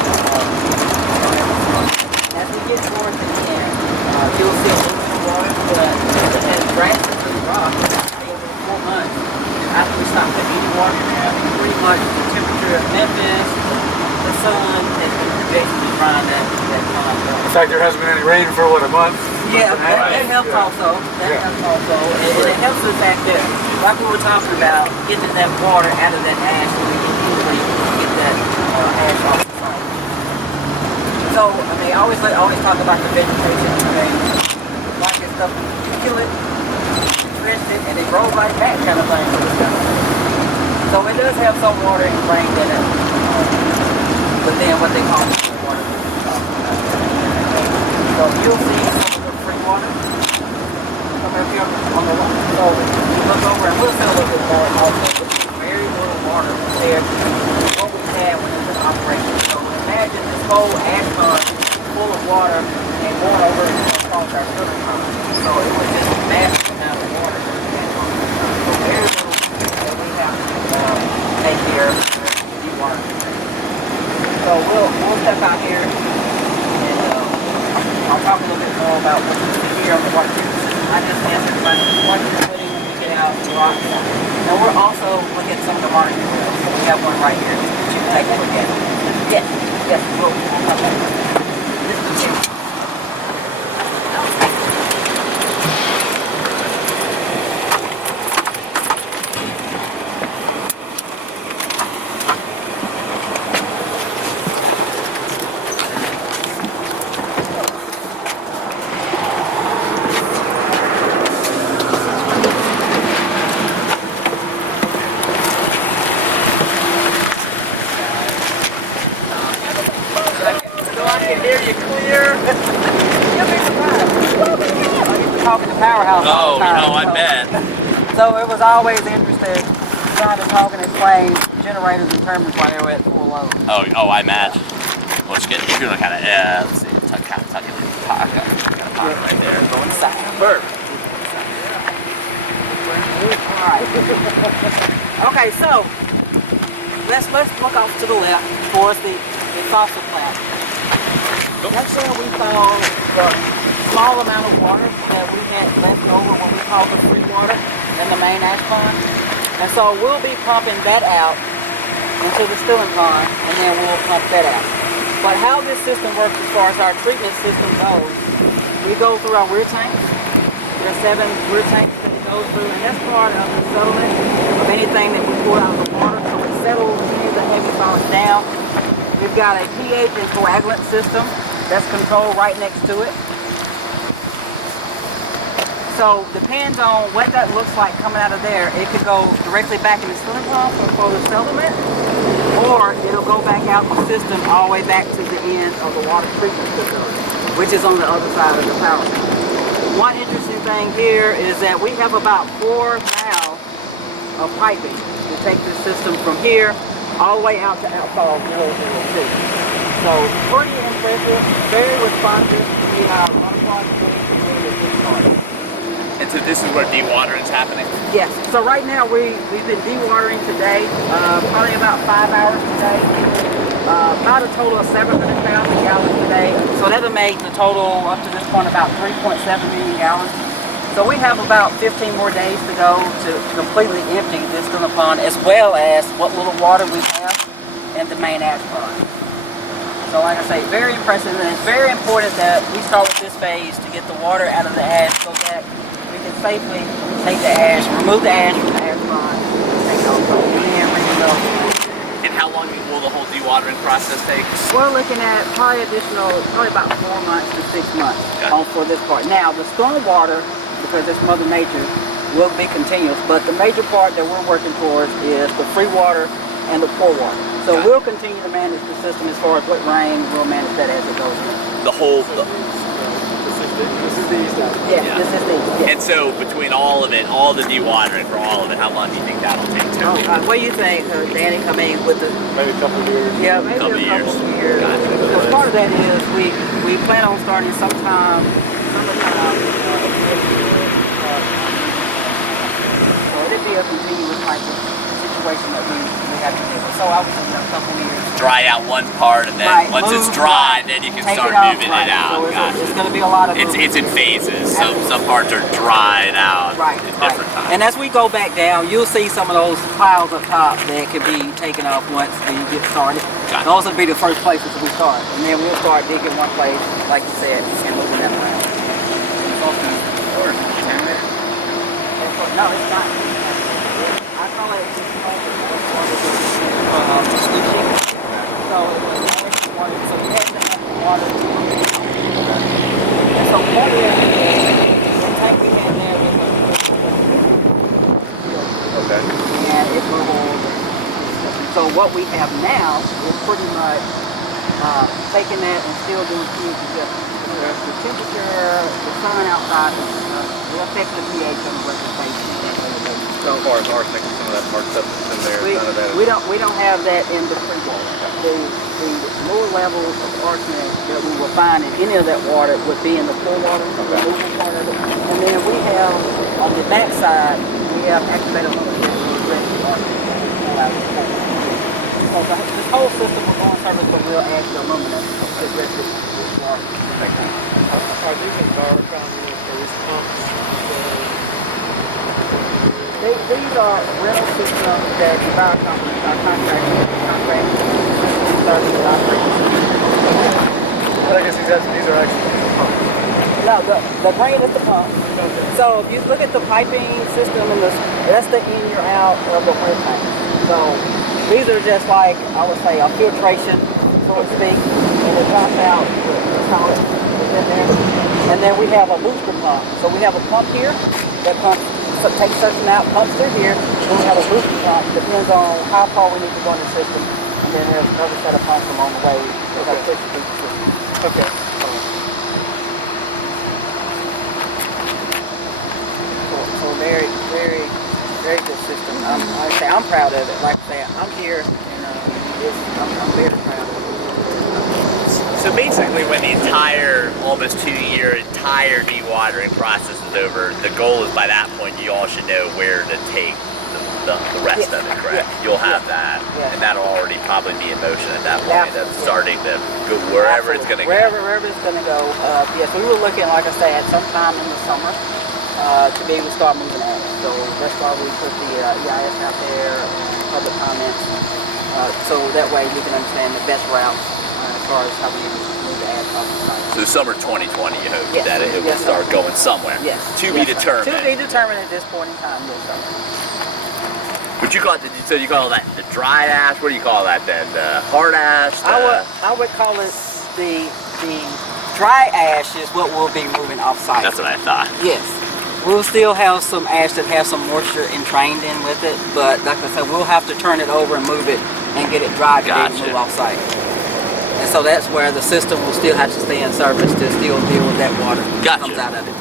As we get towards the end, you'll see a little bit of water, but it has drastically dropped over 4 months. After we stopped putting any water in there, pretty much the temperature of Memphis, the sun has been basically drying that pond up. In fact, there hasn't been any rain for, what, a month? Yeah, that helps also. That helps also. And it helps the fact that, like we were talking about, getting that water out of that ash so we can easily get that ash off the site. So, I mean, I always talk about the vegetation. I mean, like this stuff, you kill it, you drench it, and it grows right back kind of thing. So it does have some water and rain in it. But then what they call water. So you'll see some of the free water come up here on the left. So you look over and we'll see a little bit more also. There's very little water compared to what we had when it was in operation. So imagine this whole ash pond full of water and going over across our filter pond. So it was just a massive amount of water. So very little that we have to take care of the water. So we'll step out here and I'll talk a little bit more about what you see here on the water treatment system. I just answered about what you're putting when you get out the rock. And we're also looking at some of the monitoring wells. So we have one right here that you can take a look at. Yes, we'll come back. here. You'll be surprised. I get to talk in the powerhouse all the time. I bet. So it was always interesting trying to talk and explain generators and turbines while they were at full load. I imagine. Let's get, you're gonna kind of, let's see, tuck it in the pocket. Got a pocket right there. Go inside. Perfect. Alright. Okay, so let's look off to the left towards the fossil plant. That's where we found the small amount of water that we had left over when we called the free water in the main ash pond. And so we'll be pumping that out into the stilling pond, and then we'll pump that out. But how this system works as far as our treatment system goes, we go through our weir tanks. There are 7 weir tanks that we go through, and that's part of the settlement of anything that we pour out of the water. So we settle any of the heavy solids down. We've got a pH and coagulant system that's controlled right next to it. So depends on what that looks like coming out of there. It could go directly back in the stilling pond for further settlement, or it'll go back out the system all the way back to the end of the water treatment facility, which is on the other side of the power plant. One interesting thing here is that we have about 4 miles of piping to take this system from here all the way out to outfall 002. So pretty impressive, very responsive. We have a lot of projects really with this part. And so this is where dewatering is happening? Yes. So right now we've been dewatering today, probably about 5 hours today. About a total of 700,000 gallons today. So that'll make the total up to this point about 3.7 million gallons. So we have about 15 more days to go to completely empty this stilling pond, as well as what little water we have in the main ash pond. So like I say, very impressive, and it's very important that we start with this phase to get the water out of the ash so that we can safely take the ash, remove the ash from the ash pond, take it off, and then refill. And how long will the whole dewatering process take? We're looking at probably about 4 months to 6 months for this part. Now, the storm water, because it's Mother Nature, will be continuous, but the major part that we're working towards is the free water and the pour water. So we'll continue to manage the system as far as what rain, we'll manage that as it goes in. The whole, This is the east end. Yes, this is the, yes. and so between all of it, all the dewatering for all of it, how long do you think that'll take to? What do you think, Danny, coming with the... Maybe a couple of years. Yeah, maybe Couple a couple of years. Gotcha. Because part of that is we plan on starting sometime, summertime. So it'd be a continuous type of situation that we have to deal with. So I was in a couple of years. Dry out one part, and then Right, once it's move, dry, right. then you can Take start it off, moving right. it out. So Gotcha. it's going to be a lot of It's in phases. Some Absolutely. parts are dried out Right, at right. different times. And as we go back down, you'll see some of those piles up top that can be taken off once we get started. Gotcha. Those will be the first places that we start. And then we'll start digging one place, like you said, and moving that around. No, it's not. I call it slushing. So it was ash water. So we have to have the water. And so what we have to do, the tank we had there was Okay. and it bubbled. So what we have now is pretty much taking that and still doing pH adjustments. The temperature, the sun outside, will affect the pH on the working face. So far as arsenic and some of that hard substance in there, none of that is... We don't have that in the free water. The lower levels of arsenic that we will find in any of that water would be in the pool water, the removal part of it. And then we have, on the back side, we have activated aluminum that will address the arsenic that we pull out of the pool. So this whole system will go in service, but we'll add the aluminum to address it with the arsenic. Are these environmental for these pumps? These are rental systems that the power companies are contracting service that operate. But I guess these are actually pumps. No, the brain is the pump. So if you look at the piping system and that's the in, you're out of the weir tank. So these are just like, I would say, a filtration, so to speak, and it drops out the solid within there. And then we have a booster pump. So we have a pump here that pumps, so takes certain out, pumps through here. Then we have a booster pump, depends on how far we need to go in the system. And then there's another set of pumps along the way that push through the system. Okay. I'm proud of it. Like I said, I'm here, and I'm very proud of it. So basically, when the almost 2-year entire dewatering process is over, the goal is by that point you all should know where to take the rest of it, correct? Yes. You'll have that, Yes. and that'll already probably be in motion at that point. Absolutely. Of starting to go wherever it's going to go. Wherever it's going to go. Yes, we were looking, like I said, sometime in the summer to be able to start moving on. So that's why we put the EIS out there, public comments, so that way we can understand the best routes as far as how we move the asphalt to site. So summer 2020, you hope Yes. that it will Yes, sir. start going somewhere. Yes. To be Yes, sir. determined. To be determined at this point in time, yes, sir. Would you call it? So you call that the dry ash? What do you call that then? The hard ash? I would call it the dry ash is what we'll be moving off site. That's what I thought. Yes. We'll still have some ash that has some moisture entrained in with it, but like I said, we'll have to turn it over and move it and get it dry to be able to move off site. And so that's where the system will still have to stay in service to still deal with that water that comes out of it.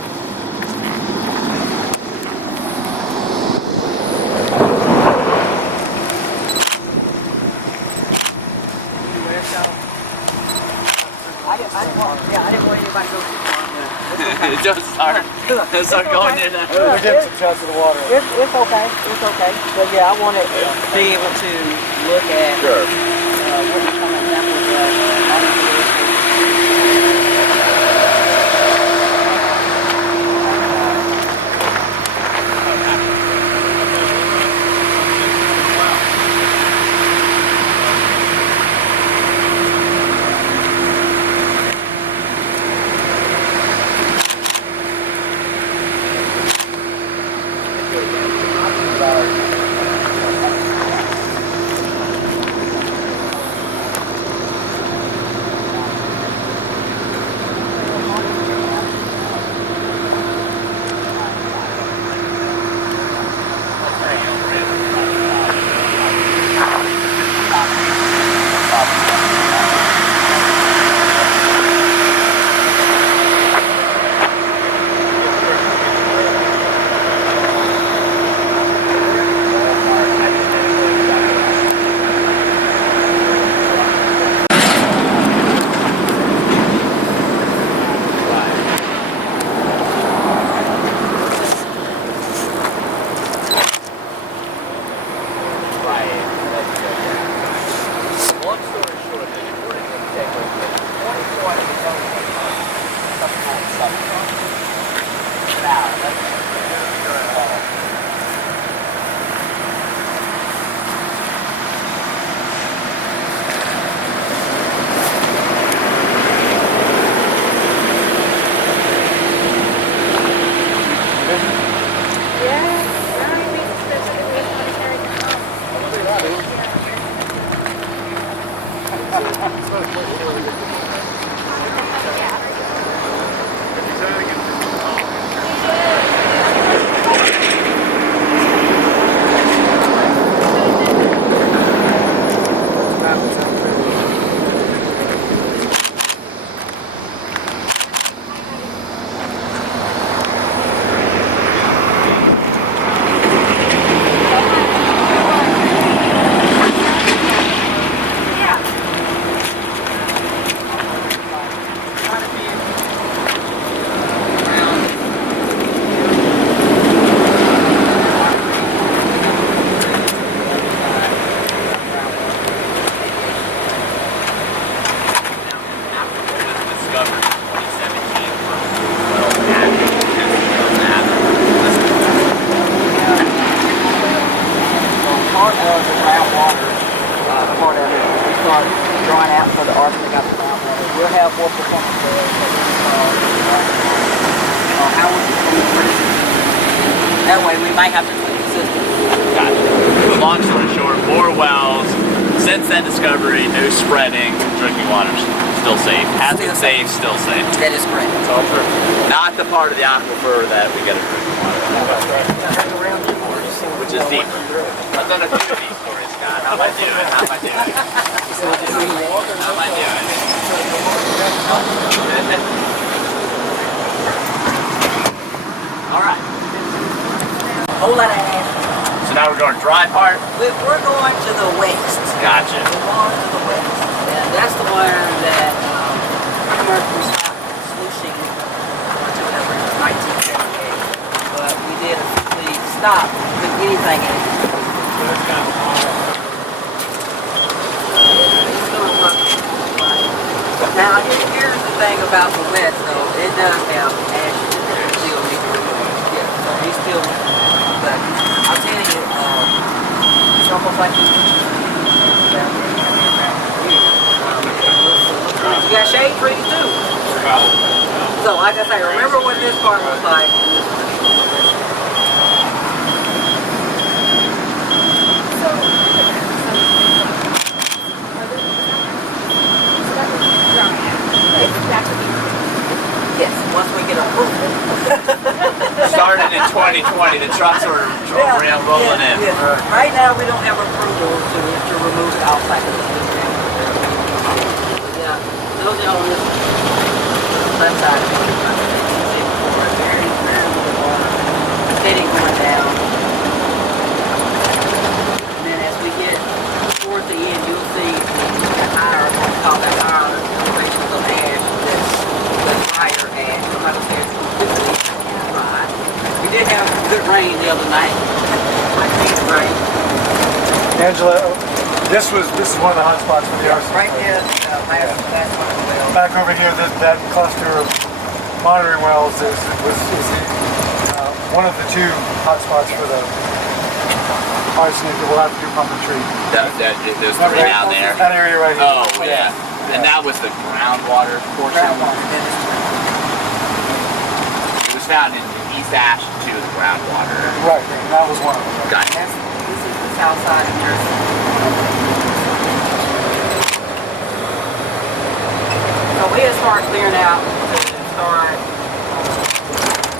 I didn't want anybody to go too far. Just start going in there. We're getting some shots of the water. It's okay. It's okay. But yeah, I wanted to be able to look at what we come example of That way we might have to clean the system. Gotcha. Long story short, more wells. Since that discovery, no spreading. Drinking water's still safe. Has been safe, still safe. That is correct. It's all true. Not the part of the aquifer that we get a drinking water. Which is deeper. I've done a few of these stories, Scott. How am I doing? How am I doing? How am I doing? All right. Whole lot of ash. So now we're going dry part? We're going to the west. Gotcha. We're going to the west. And that's the one that pretty much we stopped sluicing until 1978. But we did officially stop with anything in it. So it's kind of hard. It's gonna look like. Now, here's the thing about the west, though. It does have ash in it. It still needs to be removed. Yeah, so we still, but I'll tell you, it's almost like you got shade trees too. So like I say, remember what this part was like. Yes, once we get approval. Started in 2020, the trucks were rolling in. Yes. Right now, we don't have approval to remove it outside of the district. Yeah, those are on this left side of it. Very, very little water. Steady going down. And then as we get towards the end, you'll see the higher, what we call the higher elevations of ash. The drier ash. I'm not going to say it's completely dry. We did have good rain the other night. I think it's rain. Angela, this is one of the hot spots for the arsenic. Right there, last one as well. Back over here, that cluster of monitoring wells is one of the two hot spots for the arsenic that we'll have to do pump and treat. Those three down there. That area right here. Oh, yeah. And that was the groundwater portion. It was found in East Ash to the groundwater. Right, and that was one of them. Got it. This is the south side of yours. So we'll start clearing out to start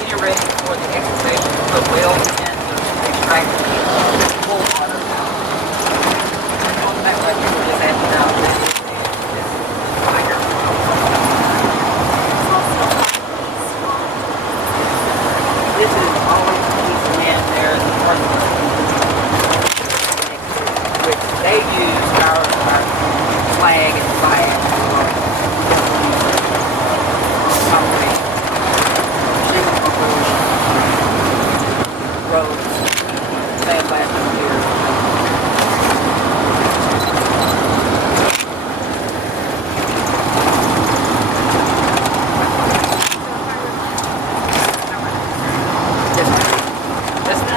getting ready for the excavation to put wells in to extract the full water out. Going back like you were just asking about this fire. This is always a piece of cement there in the front, which they use our flag and flag for concrete, roads, sandblasting here.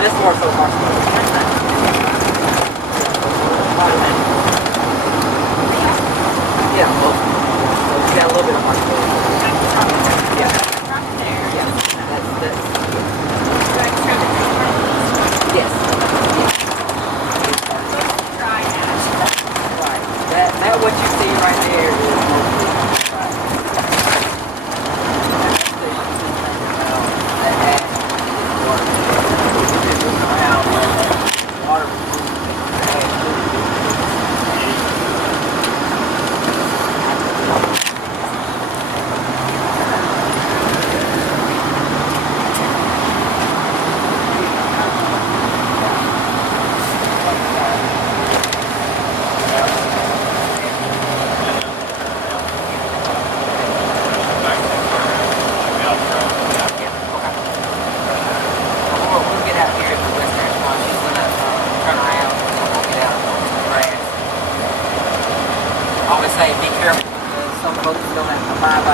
This more so much. Yeah, well, so we got a little bit of marshmallow. Yeah. Yeah. That's yes. Right. That what you see right there is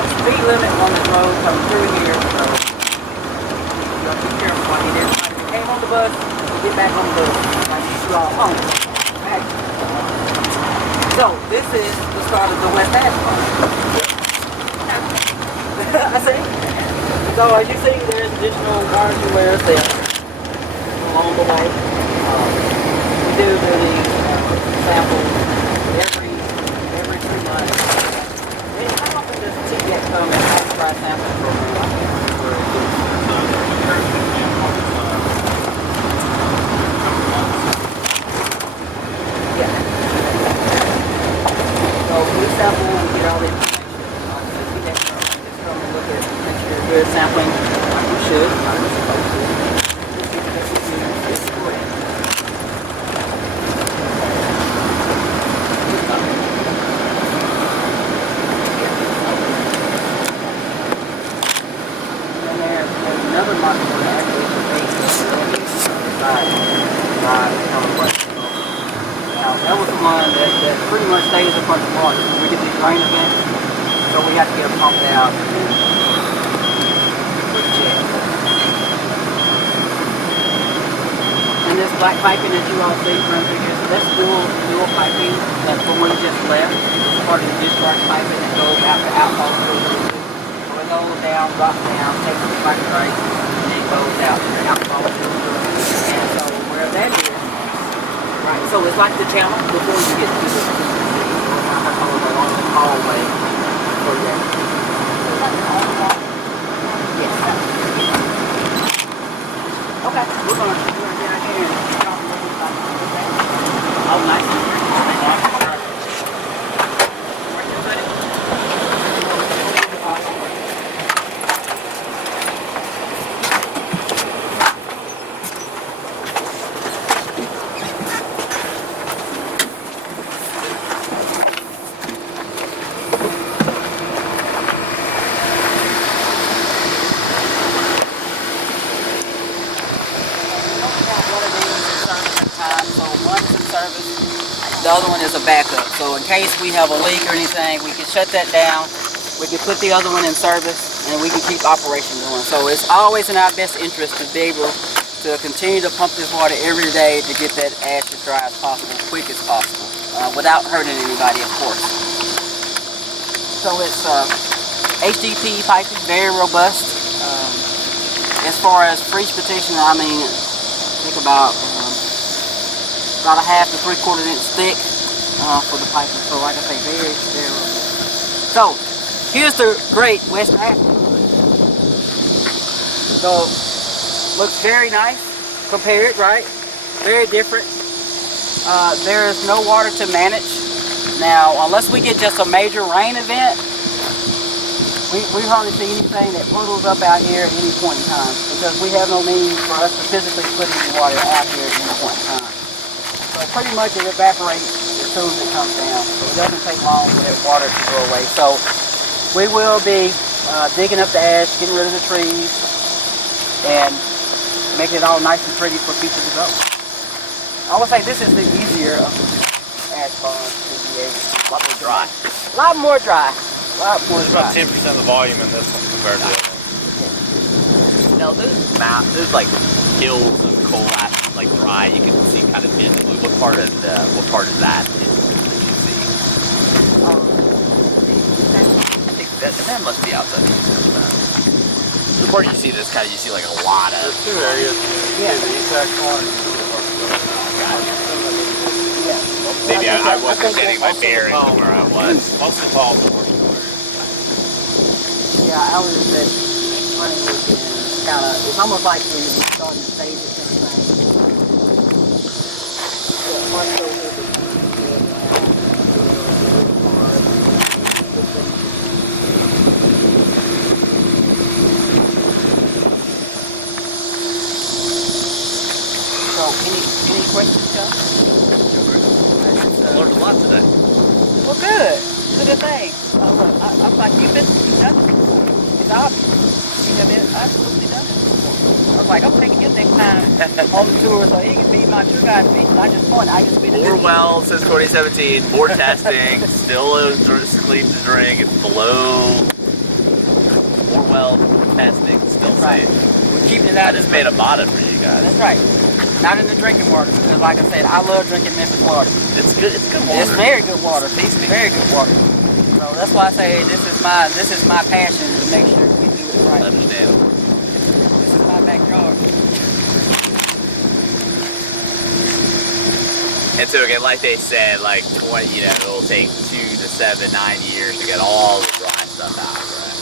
speed limit on this road coming through here, so you gotta be careful. I mean, everybody who came on the bus, will get back on the bus. Like you all home. So, this is the start of the West Asphalt. I see. So, as you see, there's additional monitoring wells there along the way. We do these samples every 3 months. How often does TVA come and ask for our sample program? Yeah. So we sample, we get all the information. TVA just come and look at, make sure you're good sampling, like we should, like we're supposed to. It's correct. much stays up underwater. We get these rain events, so we have to get it pumped out. And this black piping that you all see runs through here, so that's dual piping. That's the one just left. It's part of the discharge piping that goes out to outfall filter. So it goes down, drops down, takes the pipe right, and then goes out to the outfall filter. And so where that is, right, so it's like the channel before you get to the I call it along the hallway. So yeah. Yes. Okay, we're gonna get out here and talk a little bit about it. Okay? Oh, nice. The other one is a backup. So in case we have a leak or anything, we can shut that down. We can put the other one in service, and we can keep operation going. So it's always in our best interest to be able to continue to pump this water every day to get that ash as dry as possible, quick as possible, without hurting anybody, of course. So it's HDPE piping, very robust. As far as freeze protection, I mean, think about a half to 3/4 inch thick for the piping. So like I say, very, very robust. So here's the great West Africa. So looks very nice compared, right? Very different. There is no water to manage. Now, unless we get just a major rain event, we hardly see anything that puddles up out here at any point in time, because we have no means for us to physically put any water out here at any point in time. So pretty much it evaporates as soon as it comes down. So it doesn't take long for that water to go away. So we will be digging up the ash, getting rid of the trees, and making it all nice and pretty for people to go. I would say this is the easier of the ash ponds to be able to. A lot more dry. A lot more dry. A lot more There's dry. about 10% of the volume in this one compared to the other one. Now those like hills of coal ash like dry, you can see kind of visibly. What part is that did you see? I think that must be outside the east. The part you see this kind of, you see like a lot of. There's two areas. Yeah. The impact one. Maybe I wasn't getting my bearings of where I was. Most involved in working water. Yeah, I was just that funny looking, kind of, it's almost like when you're starting to stage it and everything. Yeah, much so good. So, any questions, John? I learned a lot today. Well, good. Good thing. Look, I was like, you've done this before. It's obvious. You have absolutely done this before. I was like, I'm taking him next time on the tour so he can be my tour guide. I just point. I just be the More wells since 2017, more testing, still is clean to drink, it's below. More wells, testing, still Right. safe. We're keeping it I out just of made a motto for you guys. That's right. Not in the drinking water, because like I said, I love drinking Memphis water. It's good water. It's very good water. It's very good water. So that's why I say this is my passion to make sure we do it right. Understandable. This is my backyard. And so again, like they said, like 20, it'll take 2 to 7, 9 years to get all the dry stuff out, right?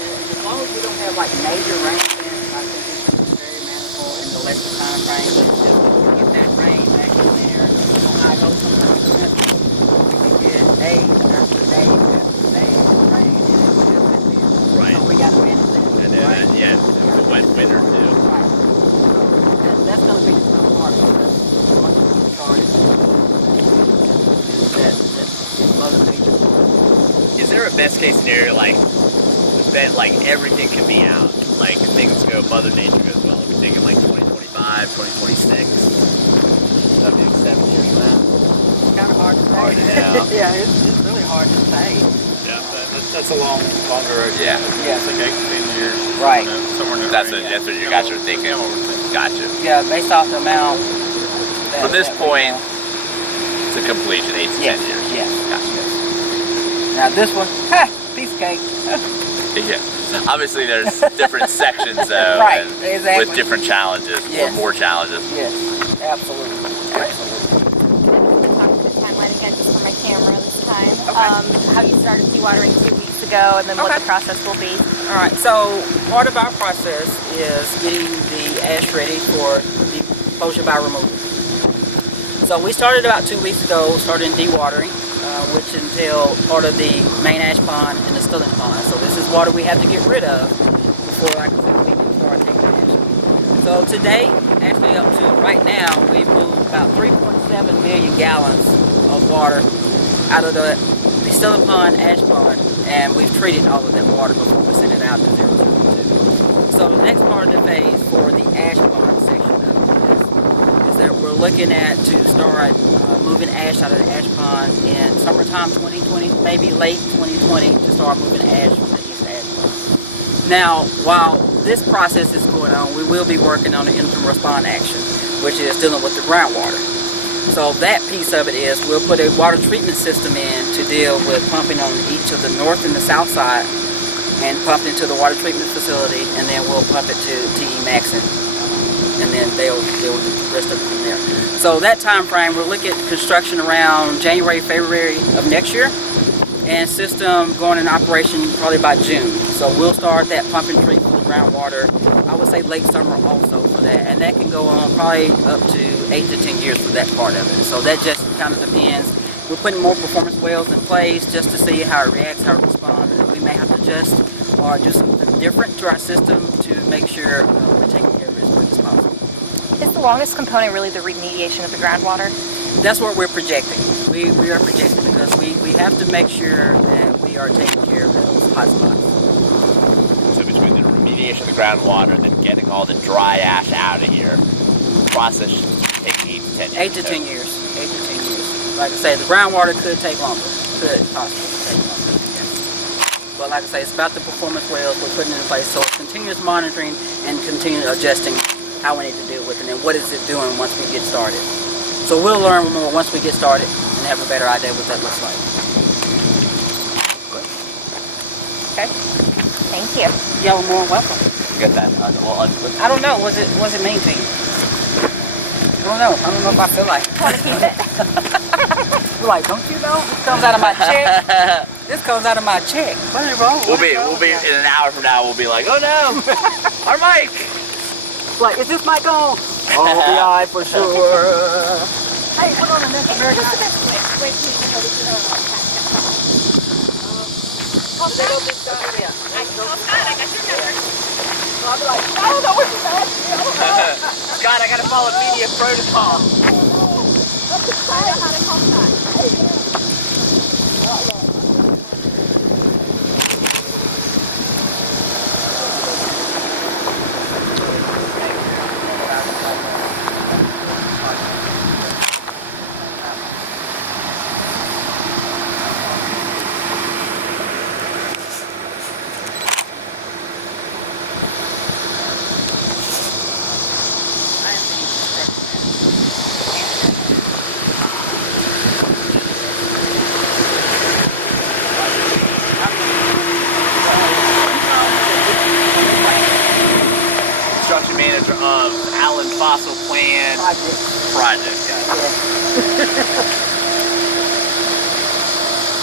And as long as we don't have like major rain events, I think it's very manageable in the lesser time frame. But it's just to get that rain back in there. You know how I go sometimes in Memphis. We can get days after days after days of rain, and it will just sit there. Right. So we got to manage that. And then, right? it's a wet winter too. Right. So that's going to be the tough part of this. Once we get started, that's Mother Nature. Is there a best case scenario that everything can be out? Like things go, Mother Nature goes well. If you're thinking like 2025, 2026. of you 7 years from now? It's kind of hard to say. Hard to know. Yeah, it's really hard to say. Yeah, that's a longer. Yeah. It's like 8 to 10 years. Right. Somewhere in there. That's what you guys are thinking. Gotcha. Yeah, based off the amount. From this point to completion, 8 to 10 years. Yes. Gotcha. Now this one, piece of cake. Yeah. Obviously, there's different sections though, Right, and exactly. with different challenges, Yes. or more challenges. Yes, absolutely. Talk to the timeline again just for my camera this time. Okay. How you started dewatering 2 weeks ago and then what Okay. the process will be. All right, so part of our process is getting the ash ready for the closure by removal. So we started about 2 weeks ago, starting dewatering, which entail part of the main ash pond and the stilling pond. So this is water we have to get rid of before, like I said, we can start taking ash. So today, actually up to right now, we've moved about 3.7 million gallons of water out of the stilling pond, ash pond, and we've treated all of that water before we send it out to 022. So the next part of the phase for the ash pond section of this is that we're looking at to start moving ash out of the ash pond in summertime 2020, maybe late 2020, to start moving ash from the east ash pond. Now, while this process is going on, we will be working on the interim response action, which is dealing with the groundwater. So that piece of it is we'll put a water treatment system in to deal with pumping on each of the north and the south side, and pump into the water treatment facility, and then we'll pump it to TE Maxon, and then they'll deal with the rest of it from there. So that time frame, we'll look at construction around January, February of next year, and system going in operation probably by June. So we'll start that pump and treat for the groundwater, I would say late summer also for that, and that can go on probably up to 8 to 10 years for that part of it. So that just kind of depends. We're putting more performance wells in place just to see how it reacts, how it responds, and we may have to adjust or do something different to our system to make sure we're taking care of it as quick as possible. Is the longest component really the remediation of the groundwater? That's what we're projecting. We are projecting because we have to make sure that we are taking care of those hot spots. So between the remediation of the groundwater and then getting all the dry ash out of here, the process should take 8 to 10 years. 8 to 10 years. 8 to 10 years. Like I say, the groundwater could take longer. Could possibly take longer. Yes. But like I say, it's about the performance wells we're putting in place. So it's continuous monitoring and continuous adjusting how we need to deal with it and what is it doing once we get started. So we'll learn more once we get started and have a better idea what that looks like. Okay. Thank you. Y'all are more welcome. Get that. I don't know. Was it mean to you? I don't know if I feel like it. Want to keep it? You're like, don't you know? This comes out of my check. This comes out of my check. What is wrong? We'll be in an hour from now. We'll be like, oh no, our mic. Like, is this mic on? Oh, we'll be all right for sure. Hey, put on the next American Idol. Wait, please, hold it to the They go big Scott in there. I got your number. I'll be like, I don't know what you're asking. Scott, I gotta follow media protocol. I know how to call Scott. Construction manager of Allen Fossil Plant Project. Yeah.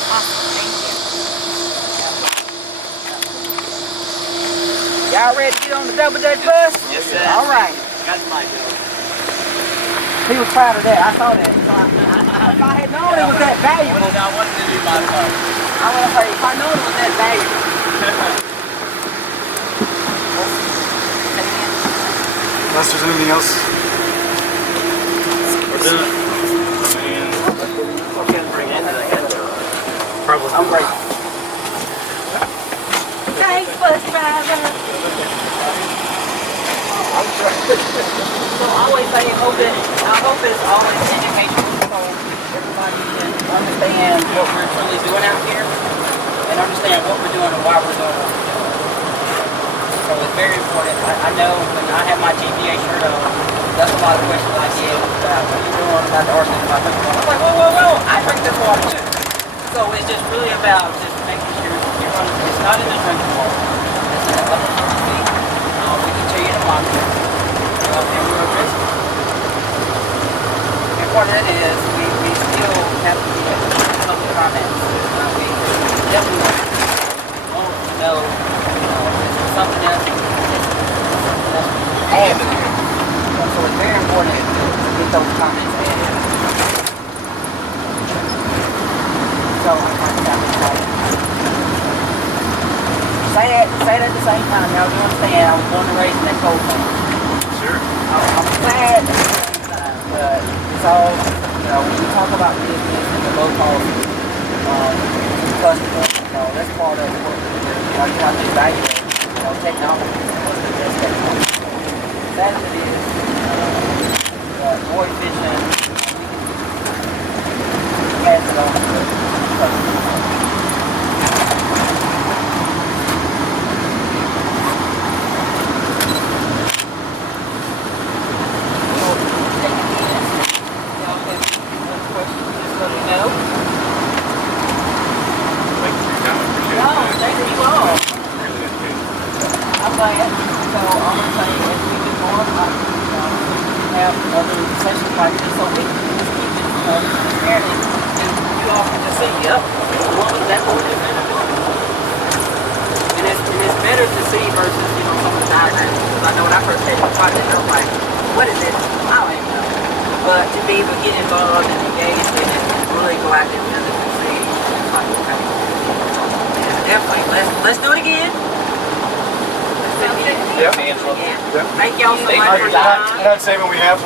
Awesome, thank you. Y'all ready to get on the double Dutch bus? Yes, sir. All right. Got the mic. He was proud of that. I saw that. So if I had known it was that valuable, I wanted to do my part. I would have heard. If I known it was that valuable. Unless there's anything else. We're doing it. Probably. I'm grateful. Thanks, bus driver. So I always say, hope it's always what we're doing and why we're doing what we're doing. So it's very important. I know when I have my TVA shirt on, that's a lot of questions I get about what you're doing about the arsenic, about drinking water. I'm like, whoa, I drink this water too. So it's just really about just making sure you're running, it's not in the drinking water. It's in the upper 50 feet. We can tell you to monitor it. And we're addressing it. And part of that is we still have to get public comments. We definitely want to know, if there's something else added to it. So it's very important to get those comments added. So I'm sad at the same time, y'all do understand, I was born and raised in that cold zone. Sure. I'm glad at the same time, but it's all, when you talk about business and the low cost, customers, that's part of what we do. You have to evaluate, technology and what's the best technology. That it is, more efficient, we can pass it on to the customer. But to be able to get involved and engage in it and really go out there and see, like, okay. Yeah, definitely. Let's do it again. Let's do it again. Yep. Thank y'all so much for your time. And I'd say when we have